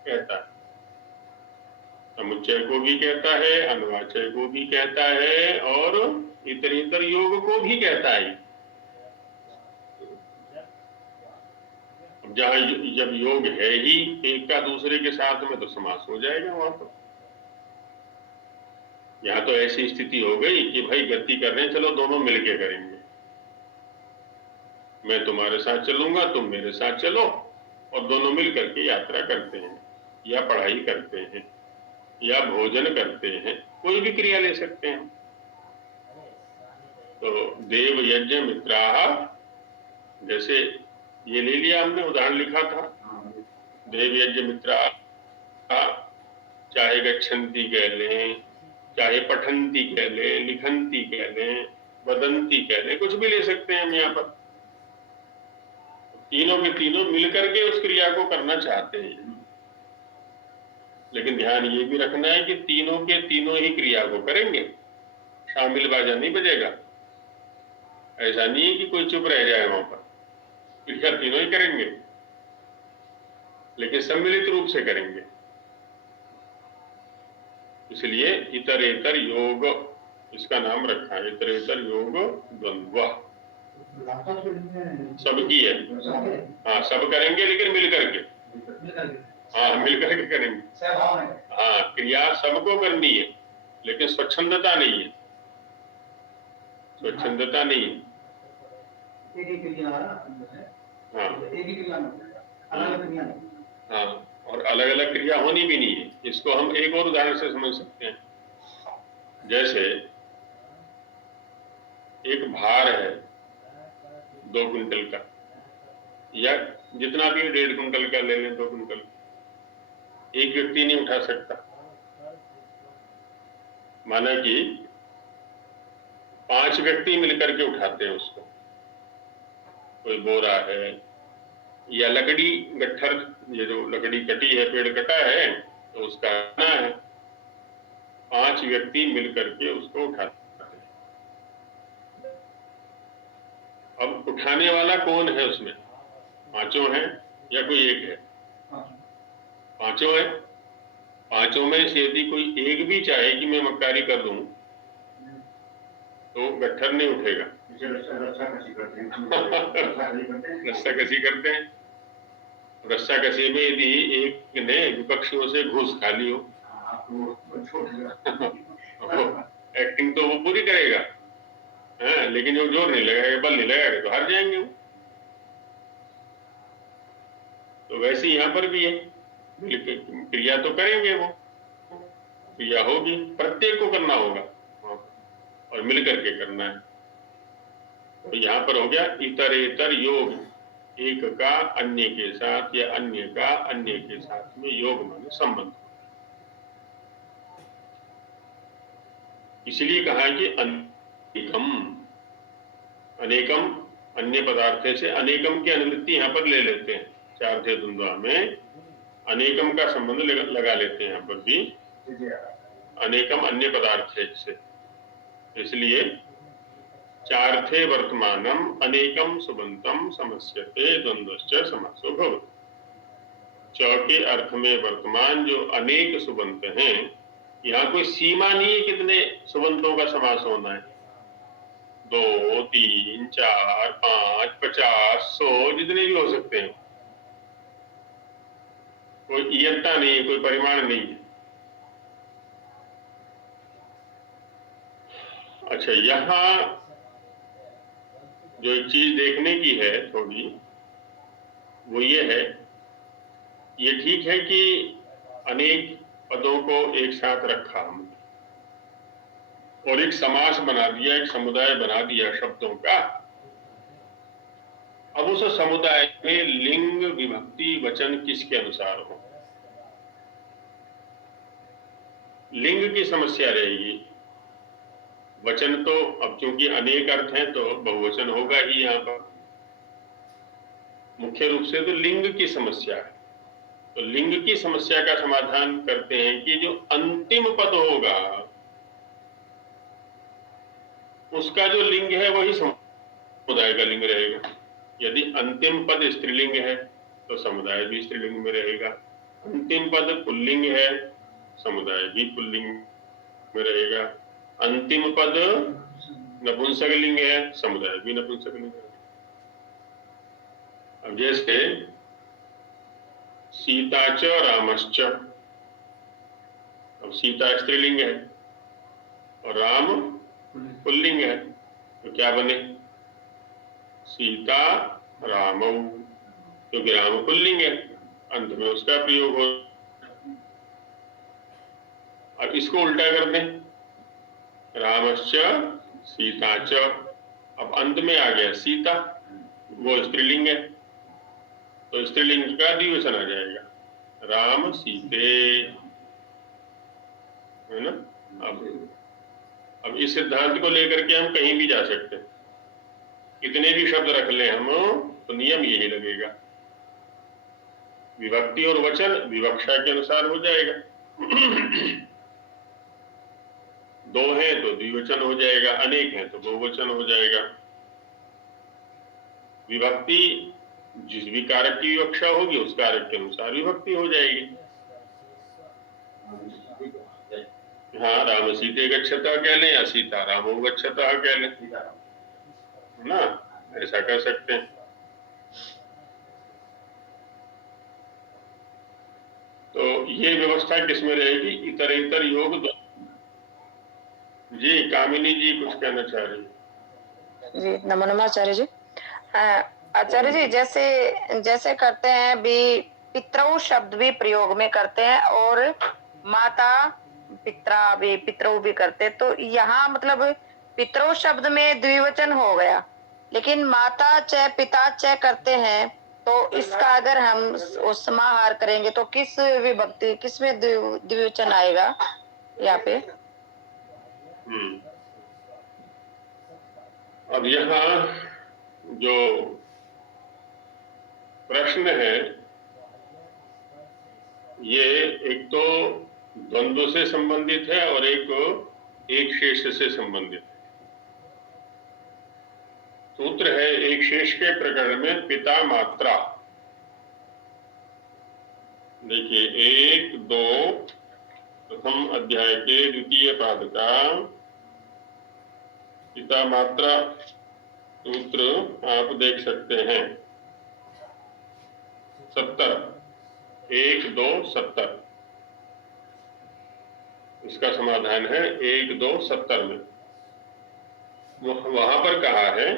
कहता है। समुच्चय को भी कहता है, अनुवाचय को भी कहता है, और इतरेतर योग को भी कहता है। जहां जब योग है ही एक का दूसरे के साथ में, तो समास हो जाएगा वहां पर। यहाँ तो ऐसी स्थिति हो गई कि भाई गति कर रहे हैं, चलो दोनों मिलके करेंगे, मैं तुम्हारे साथ चलूंगा, तुम मेरे साथ चलो, और दोनों मिल करके यात्रा करते हैं, या पढ़ाई करते हैं, या भोजन करते हैं, कोई भी क्रिया ले सकते हैं। तो देव यज्ञ मित्राः, जैसे ये ले लिया हमने, उदाहरण लिखा था, देव यज्ञ मित्राः, चाहे गच्छन्ति कह लें, चाहे पठन्ति कह लें, लिखन्ति कह लें, वदन्ति कह लें, कुछ भी ले सकते हैं हम यहाँ पर। तीनों के तीनों मिलकर के उस क्रिया को करना चाहते हैं, लेकिन ध्यान ये भी रखना है कि तीनों के तीनों ही क्रिया को करेंगे, शामिल बाजा नहीं बजेगा। ऐसा नहीं है कि कोई चुप रह जाए वहां पर, क्रिया तीनों ही करेंगे, लेकिन सम्मिलित रूप से करेंगे। इसलिए इतरेतर योग इसका नाम रखा है, इतरेतर योग द्वंद्व। सबकी है, हाँ सब करेंगे लेकिन मिल करके, हाँ मिल करके करेंगे। हाँ क्रिया सबको करनी है, लेकिन स्वच्छंदता नहीं है, स्वच्छंदता नहीं है। हाँ और अलग अलग क्रिया होनी भी नहीं है। इसको हम एक और उदाहरण से समझ सकते हैं। जैसे एक भार है 2 क्विंटल का, या जितना भी 1.5 क्विंटल का ले लें, 2 क्विंटल, एक व्यक्ति नहीं उठा सकता। माना कि 5 व्यक्ति मिलकर के उठाते हैं उसको। कोई बोरा है या लकड़ी गट्ठर, ये जो लकड़ी कटी है, पेड़ कटा है, तो उसका आना है, 5 व्यक्ति मिलकर के उसको उठाते हैं। अब उठाने वाला कौन है उसमें? 5 हैं या कोई एक है? 5 है। 5 में से यदि कोई एक भी चाहे कि मैं मक्कारी कर दूं, तो गट्ठर नहीं उठेगा। रस्सा कसी करते हैं। रस्सा कसी में यदि एक ने विपक्षियों से घूस खा ली हो, एक्टिंग तो वो पूरी करेगा, हाँ, लेकिन जो जोर नहीं लगाएगा, बल नहीं लगाएगा, तो हार जाएंगे वो। तो वैसे यहाँ पर भी है, क्रिया तो करेंगे वो, क्रिया होगी, प्रत्येक को करना होगा और मिलकर के करना है। तो यहाँ पर हो गया इतरेतर योग, एक का अन्य के साथ या अन्य का अन्य के साथ में योग माने संबंध। इसलिए कहा है कि अनेकम, अनेकम अन्य पदार्थ से अनेकम की अनुवृत्ति यहाँ पर ले लेते हैं। 4 थे द्वंद्व में अनेकम का संबंध लगा लेते हैं यहाँ पर भी, अनेकम अन्य पदार्थ से। इसलिए 4 थे वर्तमानम अनेकम सुबंतम समस्यते द्वंद्वश्च समासो भवति। 4 के अर्थ में वर्तमान जो अनेक सुबंत हैं, यहाँ कोई सीमा नहीं है कितने सुबंतों का समास होना है। 2, 3, 4, 5, 50, 100 जितने भी हो सकते हैं, कोई इयत्ता नहीं है, कोई परिमाण नहीं है। अच्छा, यहाँ जो एक चीज देखने की है थोड़ी, वो ये है, ये ठीक है कि अनेक पदों को एक साथ रखा हमने और एक समास बना दिया, एक समुदाय बना दिया शब्दों का। अब उस समुदाय में लिंग विभक्ति वचन किसके अनुसार हो, लिंग की समस्या रहेगी। वचन तो अब चूंकि अनेक अर्थ हैं तो बहुवचन होगा ही यहाँ पर। मुख्य रूप से तो लिंग की समस्या है। तो लिंग की समस्या का समाधान करते हैं कि जो अंतिम पद होगा उसका जो लिंग है वही समुदाय का लिंग रहेगा। यदि अंतिम पद स्त्रीलिंग है तो समुदाय भी स्त्रीलिंग में रहेगा। अंतिम पद पुल्लिंग है, समुदाय भी पुल्लिंग में रहेगा। अंतिम पद नपुंसकलिंग है, समुदाय भी नपुंसकलिंग है। अब जैसे सीता च रामश्च, अब सीता स्त्रीलिंग है और राम पुल्लिंग है, तो क्या बने? सीता रामौ, क्योंकि राम पुल्लिंग है, अंत में उसका प्रयोग हो। अब इसको उल्टा कर दें, रामस्य सीता च। अब अंत में आ गया सीता, वो स्त्रीलिंग है, तो स्त्रीलिंग का द्विवचन आ जाएगा, राम सीते, है ना। अब इस सिद्धांत को लेकर के हम कहीं भी जा सकते हैं, कितने भी शब्द रख लें हम, तो नियम यही लगेगा, विभक्ति और वचन विवक्षा के अनुसार हो जाएगा। दो हैं तो द्विवचन हो जाएगा, अनेक हैं तो बहुवचन हो जाएगा। विभक्ति जिस भी कारक की विवक्षा होगी उस कारक के अनुसार विभक्ति हो जाएगी। हाँ, राम सीते गच्छतः कह लें या सीता रामो गच्छतः कह लें, है ना, ऐसा कर सकते हैं। तो ये व्यवस्था किसमें रहेगी, इतर इतर योग दो। जी कामिनी जी कुछ कहना चाह रही। जी नमो नमः आचार्य जी। आचार्य जी जैसे जैसे करते हैं भी, पितरौ शब्द भी प्रयोग में करते हैं और माता पित्रा भी, पितरौ भी करते हैं, तो यहाँ मतलब पितरौ शब्द में द्विवचन हो गया, लेकिन माता च पिता च करते हैं, तो इसका अगर हम समाहार करेंगे तो किस विभक्ति, किसमें द्विवचन आएगा यहाँ पे? अब यहाँ जो प्रश्न है ये एक तो द्वंद्व से संबंधित है और एक शेष से संबंधित है। सूत्र है एक शेष के प्रकरण में पिता मात्रा, देखिए 1-2 प्रथम अध्याय के द्वितीय पाद का पिता मात्रा सूत्र आप देख सकते हैं, 70 1-2-70, इसका समाधान है 1-2-70 में। वहां पर कहा है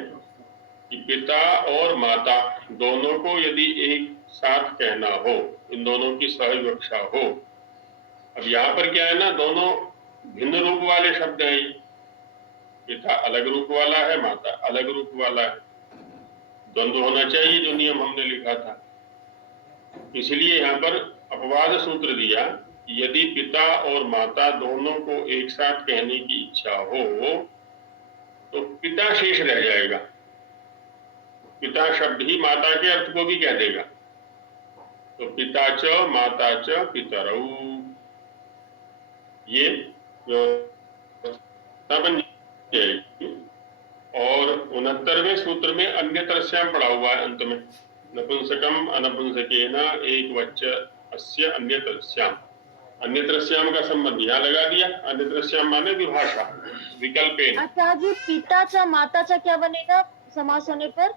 कि पिता और माता दोनों को यदि एक साथ कहना हो, इन दोनों की सहविवक्षा हो। अब यहाँ पर क्या है ना, दोनों भिन्न रूप वाले शब्द हैं, पिता अलग रूप वाला है, माता अलग रूप वाला है, द्वंद्व होना चाहिए जो नियम हमने लिखा था। इसलिए यहाँ पर अपवाद सूत्र दिया, यदि पिता और माता दोनों को एक साथ कहने की इच्छा हो तो पिता शेष रह जाएगा, पिता शब्द ही माता के अर्थ को भी कह देगा, तो पिता च माता च पितरौ, ये व्यवस्था बन जाएगी। और 69वें सूत्र में अन्यतरस्याम पढ़ा हुआ है अंत में, नपुंसकम अनपुंसकेन एकवचनस्य अन्यतरस्याम, अन्यतरस्याम का संबंध यहाँ लगा दिया, अन्यतरस्याम माने विभाषा विकल्पेन। अच्छा जी, पिता चा माता चा क्या बनेगा समास होने पर?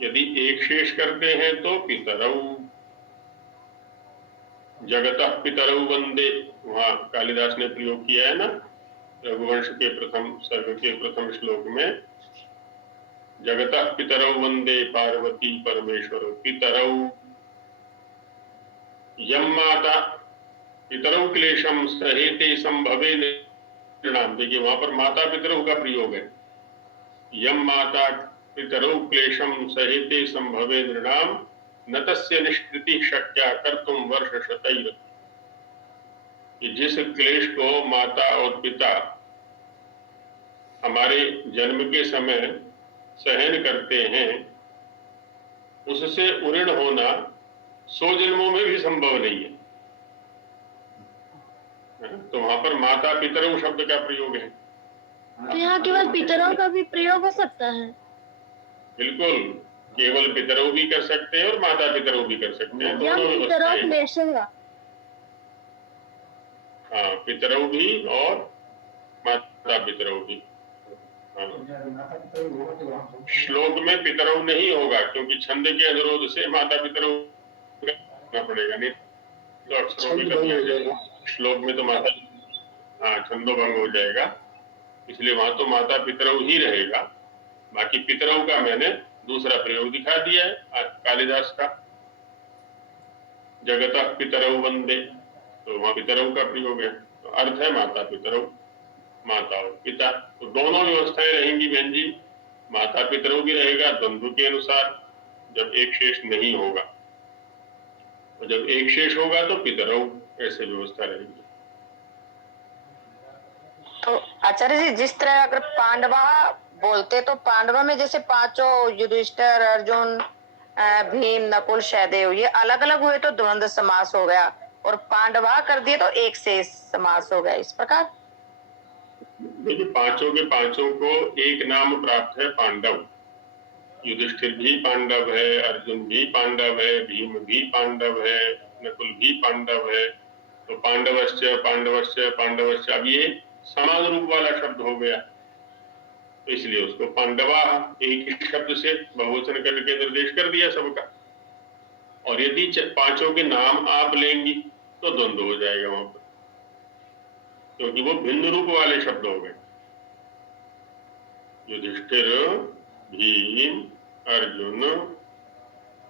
यदि एक शेष करते हैं तो पितरौ, जगतः पितरौ वंदे, वहां कालिदास ने प्रयोग किया है ना रघुवंश के प्रथम सर्ग के प्रथम श्लोक में, जगतः पितरौ वंदे पार्वती परमेश्वर पितरौ, यम माता पितरौ क्लेशम सहेते संभवे नृणाम, देखिए वहां पर माता पितरौ का प्रयोग है, यम माता पितरौ क्लेशम सहेते संभवे नृणाम न तस्य निष्कृति शक्या कर्तुम वर्ष शतैर, जिस क्लेश को माता और पिता हमारे जन्म के समय सहन करते हैं, उससे उऋण होना 100 जन्मों में भी संभव नहीं है। तो वहां पर माता पितरौ शब्द का प्रयोग है। तो यहाँ केवल पितरों का भी प्रयोग हो सकता है? बिल्कुल, केवल पितरौ भी कर सकते हैं और माता पितरौ भी कर सकते हैं, दोनों पितरों व्यवस्थाएं। का हाँ, पितरौ भी और माता पितरौ भी। हाँ। श्लोक में पितरौ नहीं होगा क्योंकि छंद के अनुरोध से माता पितरौ करना पड़ेगा, नहीं तो अक्षरों में कमी आ जाएगा। श्लोक में तो माता, हाँ छंदो भंग हो जाएगा, इसलिए वहां तो माता पितरौ ही रहेगा। बाकी पितरौ का मैंने दूसरा प्रयोग दिखा दिया है कालिदास का, जगतः पितरौ वंदे, तो वहां पितरौ का प्रयोग है, तो अर्थ है माता पितरौ। माता और पिता, तो दोनों व्यवस्थाएं रहेंगी बहन जी। माता पितरों भी रहेगा द्वंद्व के अनुसार, जब एक शेष नहीं होगा, और जब एक शेष होगा तो पितरों, ऐसे व्यवस्था रहेगी। तो आचार्य जी, जिस तरह अगर पांडवा बोलते तो पांडवा में जैसे पांचों युधिष्ठिर, अर्जुन, भीम, नकुल, सहदेव, ये अलग अलग हुए तो द्वंद्व समास हो गया, और पांडवा कर दिए तो एक शेष समास हो गया, इस प्रकार। देखिए, पांचों के पांचों को एक नाम प्राप्त है, पांडव। युधिष्ठिर भी पांडव है, अर्जुन भी पांडव है, भीम भी पांडव है, नकुल भी पांडव है। तो पांडवश्च पांडवश्च पांडवश्च, अब ये समान रूप वाला शब्द हो गया, तो इसलिए उसको पांडवा एक ही शब्द से बहुवचन करके निर्देश कर दिया सबका। और यदि पांचों के नाम आप लेंगी तो द्वंद्व हो जाएगा वहां पर, क्योंकि वो भिन्न रूप वाले शब्द हो गए। युधिष्ठिर, भीम, अर्जुन,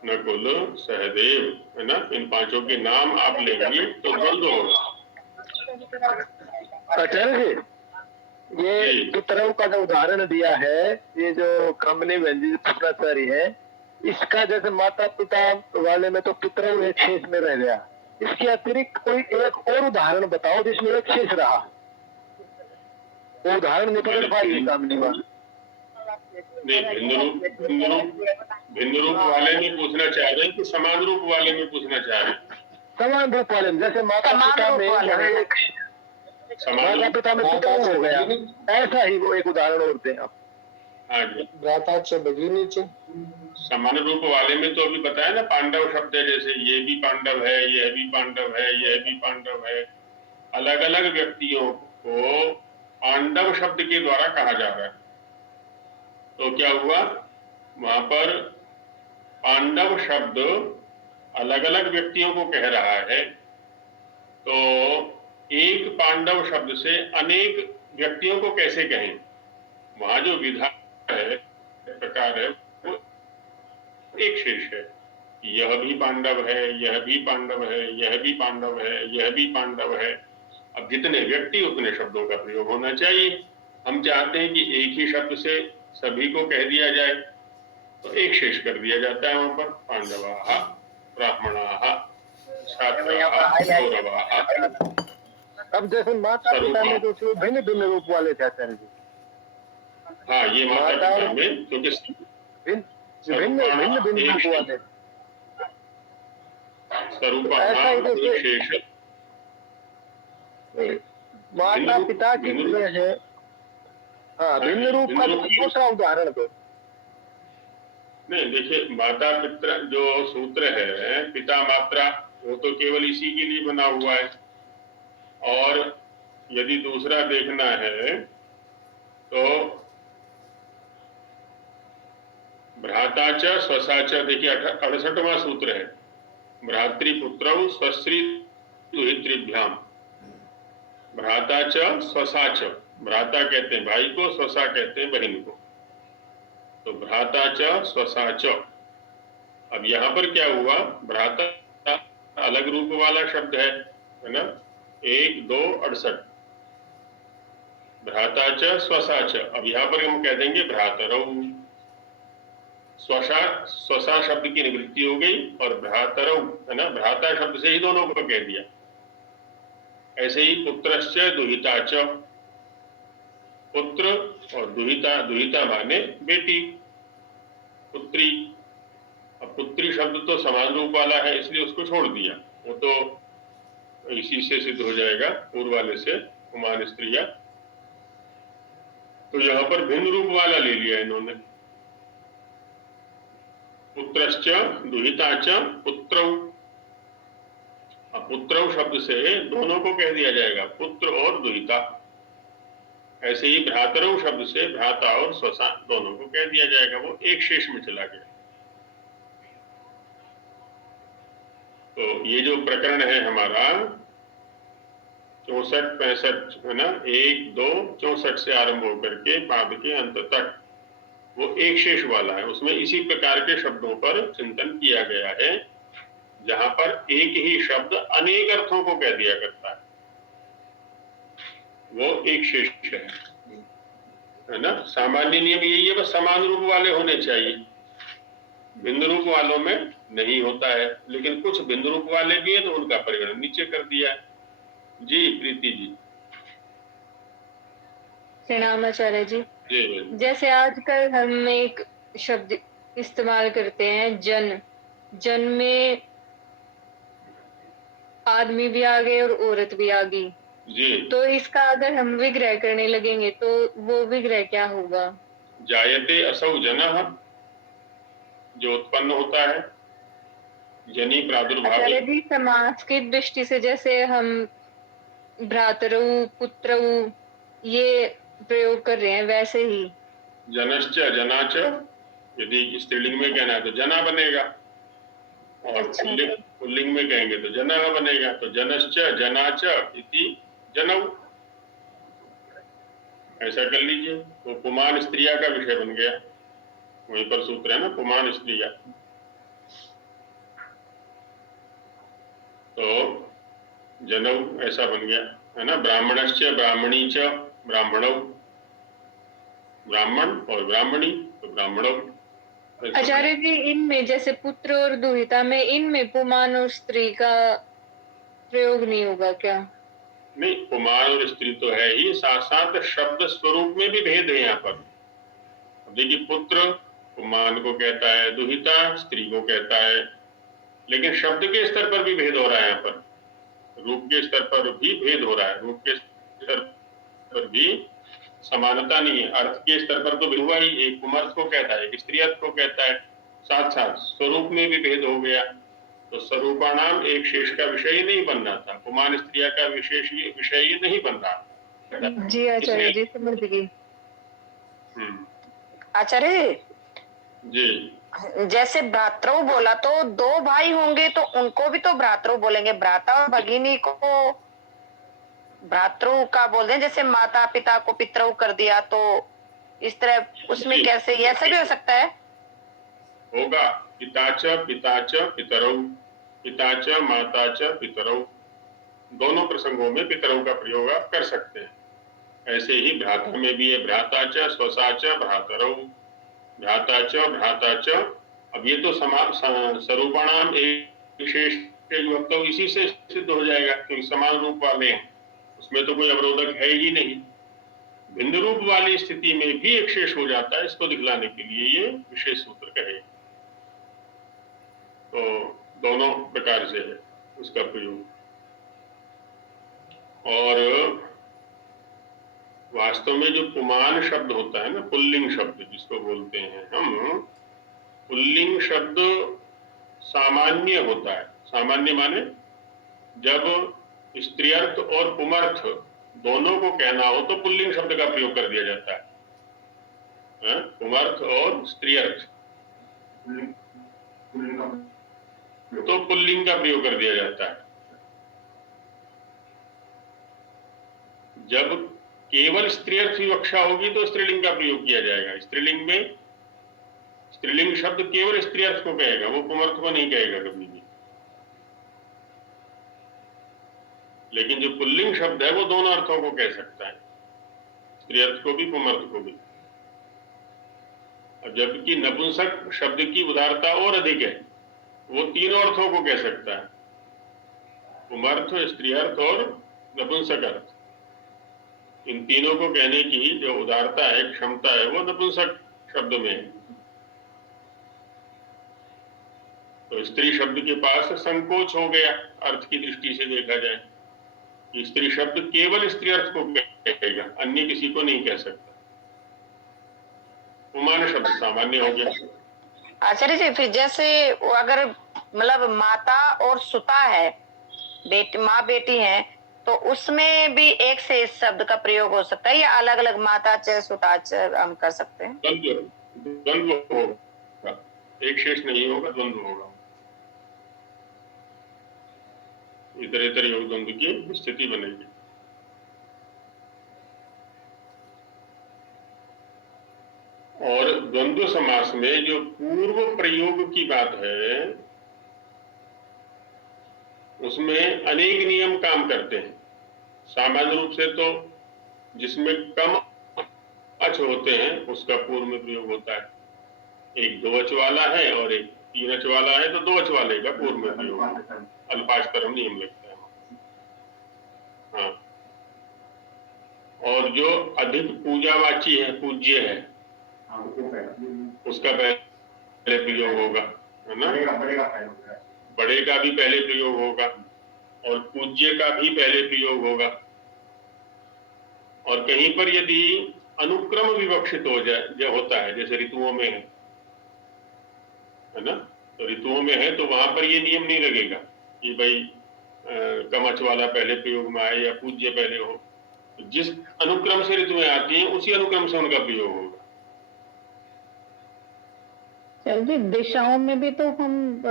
नकुल, सहदेव, है ना, इन पांचों के नाम आप लेंगे तो द्वंद्व होगा। आचार्य जी, ये पितरों का जो उदाहरण दिया है, ये जो कामनी व्यंजी प्रश्नाचारी है, इसका जैसे माता पिता वाले में तो पितरों एक शेष में रह गया, इसके अतिरिक्त कोई एक और उदाहरण बताओ जिसमें एक शेष रहा, वो उदाहरण नहीं पकड़ पाई कामनी वाले। नहीं, भिन्न रूप वाले में पूछना चाह रहे हैं कि समान रूप वाले में पूछना चाह रहे हैं? समान रूप वाले में, जैसे माता पिता में माता पिता में पिता हो गया, ऐसा ही वो एक उदाहरण और दें आप। हाँ जी, समान रूप वाले में तो अभी बताया ना, पांडव शब्द है, जैसे ये भी पांडव है, यह भी पांडव है, यह भी पांडव है। अलग अलग व्यक्तियों को पांडव शब्द के द्वारा कहा जा रहा है, तो क्या हुआ, वहां पर पांडव शब्द अलग अलग व्यक्तियों को कह रहा है, तो एक पांडव शब्द से अनेक व्यक्तियों को कैसे कहें? वहां जो विधा है, प्रकार है, वो एक शेष है। यह भी पांडव है, यह भी पांडव है, यह भी पांडव है, यह भी पांडव है। अब जितने व्यक्ति उतने शब्दों का प्रयोग होना चाहिए। हम चाहते हैं कि एक ही शब्द से सभी को कह दिया जाए, तो एक शेष कर दिया जाता है वहां पर, पांडवाः, ब्राह्मणाः, छात्राः, कौरवाः। अब जैसे माता पिता में तो भिन्न भिन्न रूप वाले थे आचार्य जी। हाँ, ये माता पिता में क्योंकि भिन्न रूप वाले शेष माता पिता की है। हाँ, भिन्न रूप का दूसरा उदाहरण दो। नहीं, देखिए, माता पिता जो सूत्र है, पिता मात्रा, वो तो केवल इसी के लिए बना हुआ है। और यदि दूसरा देखना है तो भ्राता च स्वसा च, देखिए 68वां सूत्र है, भ्रातृपुत्रौ स्वश्री दुहितृभ्याम, भ्राता च स्वसा च, भ्राता कहते हैं भाई को, स्वसा कहते हैं बहन को, तो भ्राता च स्वसा च। अब यहाँ पर क्या हुआ, भ्राता अलग रूप वाला शब्द है ना, 1 2 68, भ्राता च स्वसा च। अब यहाँ पर हम कह देंगे भ्रातरौ, स्वसा शब्द की निवृत्ति हो गई, और भ्रातरौ, है ना, भ्राता शब्द से ही दोनों को कह दिया। ऐसे ही पुत्रश्च दुहिता च, पुत्र और दुहिता, दुहिता माने बेटी, पुत्री। अब पुत्री शब्द तो समान रूप वाला है, इसलिए उसको छोड़ दिया, वो तो इसी से सिद्ध हो जाएगा, पूर्व वाले से, कुमान स्त्रिया। तो यहाँ पर भिन्न रूप वाला ले लिया इन्होंने, पुत्रश्च दुहिता च पुत्रौ। अब पुत्रौ शब्द से दोनों को कह दिया जाएगा, पुत्र और दुहिता। ऐसे ही भ्रातरौ शब्द से भ्राता और स्वसा दोनों को कह दिया जाएगा, वो एक शेष में चला गया। तो ये जो प्रकरण है हमारा 64 65 है ना, 1 2 64 से आरंभ होकर के पाद के अंत तक, वो एक शेष वाला है। उसमें इसी प्रकार के शब्दों पर चिंतन किया गया है, जहां पर एक ही शब्द अनेक अर्थों को कह दिया करता है। वो एक शेष है ना। सामान्य नियम यही है, बस समान रूप वाले होने चाहिए, भिन्न रूप वालों में नहीं होता है। लेकिन कुछ भिन्न रूप वाले भी हैं तो उनका परिगणन नीचे कर दिया है। जी प्रीति जी। प्रणाम आचार्य जी। जी जैसे आजकल हम एक शब्द इस्तेमाल करते हैं जन, जन में आदमी भी आ गए और औरत भी आ गई जी। तो इसका अगर हम विग्रह करने लगेंगे तो वो विग्रह क्या होगा? जायते असौ जनः, जो उत्पन्न होता है, जनी प्रादुर्भाव। आचार्य जी समास की दृष्टि से जैसे हम भ्रातरऊ पुत्रऊ ये प्रयोग कर रहे हैं वैसे ही जनश्च जनाच, यदि स्त्रीलिंग में कहना है तो जना बनेगा, और पुल्लिंग में कहेंगे तो जनः बनेगा। तो जनश्च जनाच इति जनऊ, ऐसा कर लीजिए। तो पुमान स्त्रिया का विषय बन गया, वहीं पर सूत्र है ना, पुमान स्त्रिया। तो जनऊ ऐसा बन गया है ना। ब्राह्मणश्च ब्राह्मणी च ब्राह्मणौ, ब्राह्मण और ब्राह्मणी तो ब्राह्मणौ। आचार्य जी इनमें जैसे पुत्र और दुहिता में इनमें पुमान और स्त्री का प्रयोग नहीं होगा क्या? नहीं, पुमान और स्त्री तो है ही, साथ साथ शब्द स्वरूप में भी भेद है यहाँ पर। देखिए, पुत्र पुमान को कहता है, दुहिता स्त्री को कहता है, लेकिन शब्द के स्तर पर भी भेद हो रहा है यहाँ पर, रूप के स्तर पर भी भेद हो रहा है, रूप के स्तर पर भी समानता नहीं है। अर्थ के स्तर पर तो हुआ ही, एक पुमर्थ को कहता है, एक स्त्री अर्थ को कहता है, साथ साथ स्वरूप में भी भेद हो गया। तो स्वरूपाणाम एक शेष का विषय ही नहीं बन रहा था, पुमान स्त्रिया का विषय ही नहीं बन रहा। जी आचार्य जी समझ गई। आचार्य जी, जैसे भ्रातृ बोला तो दो भाई होंगे तो उनको भी तो भ्रातृ बोलेंगे, भ्राता और भगिनी को भ्रातृ का बोलते हैं। जैसे माता पिता को पितृ कर दिया तो इस तरह उसमें कैसे ऐसा भी हो सकता है? होगा, पिताच पिताच पितरौ, पिताच माताच पितरौ, दोनों प्रसंगों में पितरौ का प्रयोग आप कर सकते हैं। ऐसे ही भ्राता में भी है, भ्राताच स्वसाच भ्रातरौ, भ्राताच भ्राताच। अब ये तो स्वरूपाणाम एक विशेष तो इसी से सिद्ध हो जाएगा क्योंकि समान रूप वाले हैं, उसमें तो कोई अवरोधक है ही नहीं। भिन्न रूप वाली स्थिति में भी एक शेष हो जाता है, इसको दिखलाने के लिए ये विशेष सूत्र कहे। तो दोनों प्रकार से है उसका प्रयोग। और वास्तव में जो पुमान शब्द होता है ना, पुल्लिंग शब्द जिसको बोलते हैं हम, पुल्लिंग शब्द सामान्य होता है। सामान्य माने जब स्त्रीअर्थ और पुमर्थ दोनों को कहना हो तो पुल्लिंग शब्द का प्रयोग कर दिया जाता है। पुमर्थ और स्त्रीअर्थ तो पुल्लिंग का प्रयोग कर दिया जाता है। जब केवल स्त्रीअर्थ विवक्षा होगी तो स्त्रीलिंग का प्रयोग किया जाएगा। स्त्रीलिंग में स्त्रीलिंग शब्द केवल स्त्रीअर्थ को कहेगा, वो पुमर्थ को नहीं कहेगा कभी भी। लेकिन जो पुल्लिंग शब्द है वो दोनों अर्थों को कह सकता है, स्त्रीअर्थ को भी पुमर्थ को भी। जबकि नपुंसक शब्द की उदारता और अधिक है, वो तीनों अर्थों को कह सकता है, पुमर्थ, स्त्रीअर्थ और नपुंसक अर्थ। इन तीनों को कहने की जो उदारता है, क्षमता है, वो नपुंसक शब्द में है। तो स्त्री शब्द के पास संकोच हो गया अर्थ की दृष्टि से देखा जाए, स्त्री शब्द केवल स्त्री अर्थ को कहेगा, अन्य किसी को नहीं कह सकता। पुमान शब्द सामान्य हो गया। आचार्य जी फिर जैसे अगर मतलब माता और सुता है, माँ बेटी है, तो उसमें भी एक से इस शब्द का प्रयोग हो सकता है या अलग अलग माता च सुता च हम कर सकते हैं? द्वंद्व होगा, एक शेष नहीं होगा, द्वंद्व होगा। इतरेतर योग द्वंद्व की स्थिति बनेगी। और द्वंद्व समास में जो पूर्व प्रयोग की बात है उसमें अनेक नियम काम करते हैं। सामान्य रूप से तो जिसमें कम अच होते हैं उसका पूर्व में प्रयोग होता है। एक 2 अच वाला है और एक 3 अच वाला है, तो 2 अच वाले का पूर्व में प्रयोग होता है। अल्पाक्षरम नियम लगता है। हाँ, और जो अधिक पूजावाची है, पूज्य है, उसका पहले प्रयोग होगा, है ना? बड़े का भी पहले प्रयोग होगा और पूज्य का भी पहले प्रयोग होगा। और कहीं पर यदि अनुक्रम विवक्षित हो जाए, जो होता है, जैसे ऋतुओं में है ना? तो ऋतुओं में है तो वहां पर ये नियम नहीं लगेगा कि भाई कमच वाला पहले प्रयोग में आए या पूज्य पहले हो। तो जिस अनुक्रम से ऋतुएं आती हैं उसी अनुक्रम से उनका प्रयोग होगा। चल जी, दिशाओं में भी तो हम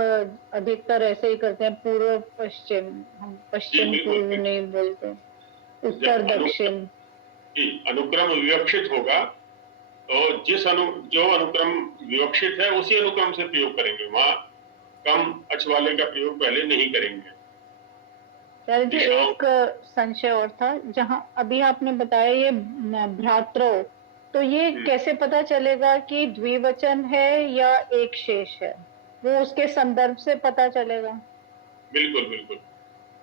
अधिकतर ऐसे ही करते हैं, पूर्व पश्चिम, हम पश्चिम पूर्व नहीं बोलते, उत्तर दक्षिण। अनुक्रम विवक्षित होगा तो जो अनुक्रम विवक्षित है उसी अनुक्रम से प्रयोग करेंगे, वहां कम अच वाले का प्रयोग पहले नहीं करेंगे। चल जी, एक संशय और था, जहाँ अभी आपने बताया ये भ्रातृ, तो ये कैसे पता चलेगा कि द्विवचन है या एक शेष है? वो उसके संदर्भ से पता चलेगा? बिल्कुल बिल्कुल।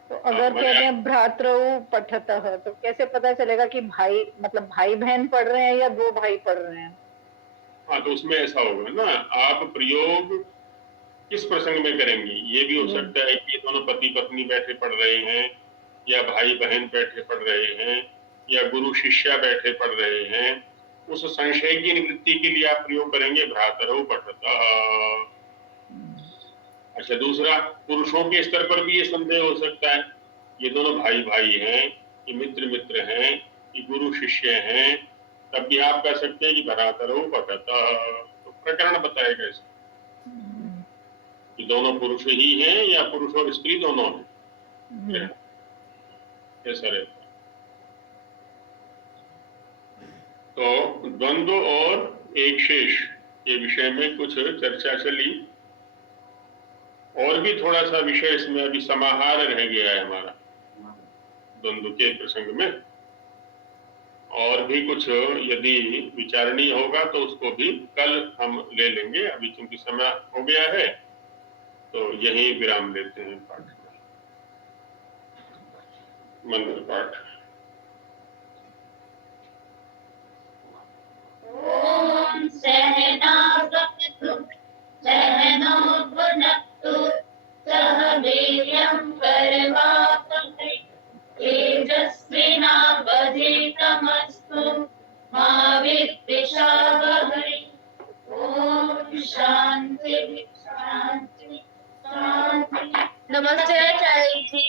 तो अगर कहते हैं भ्रातृ पठतः, तो कैसे पता चलेगा कि भाई, मतलब भाई बहन पढ़ रहे हैं या 2 भाई पढ़ रहे हैं? हाँ, तो उसमें ऐसा होगा ना, आप प्रयोग किस प्रसंग में करेंगे? ये भी हो सकता है कि दोनों पति पत्नी बैठे पढ़ रहे हैं, या भाई बहन बैठे पढ़ रहे हैं, या गुरु शिष्या बैठे पढ़ रहे हैं। उस संशय की निवृत्ति के लिए आप प्रयोग करेंगे भ्रातरौ पठतः। अच्छा, दूसरा, पुरुषों के स्तर पर भी ये संदेह हो सकता है, ये दोनों भाई भाई हैं, ये मित्र मित्र हैं, ये गुरु शिष्य हैं, तब भी आप कह सकते हैं कि भ्रातरौ पठतः। तो प्रकरण बताएगा इसको कि दोनों पुरुष ही हैं या पुरुष और स्त्री दोनों हैं, ऐसा रहता है। तो द्वंद्व और एक शेष के विषय में कुछ चर्चा चली, और भी थोड़ा सा विषय इसमें अभी समाहार रह गया है हमारा द्वंद्व के प्रसंग में, और भी कुछ यदि विचारणीय होगा तो उसको भी कल हम ले लेंगे। अभी चूंकि समय हो गया है तो यही विराम लेते हैं पाठ का। मंत्र पाठ। ओम सहना भवतु सहनौ भुनक्तु सह वीर्यं करवावहै तेजस्विनावधीतमस्तु मा विद्विषावहै। ओम शांति शांति शांति। नमस्ते आचार्य जी।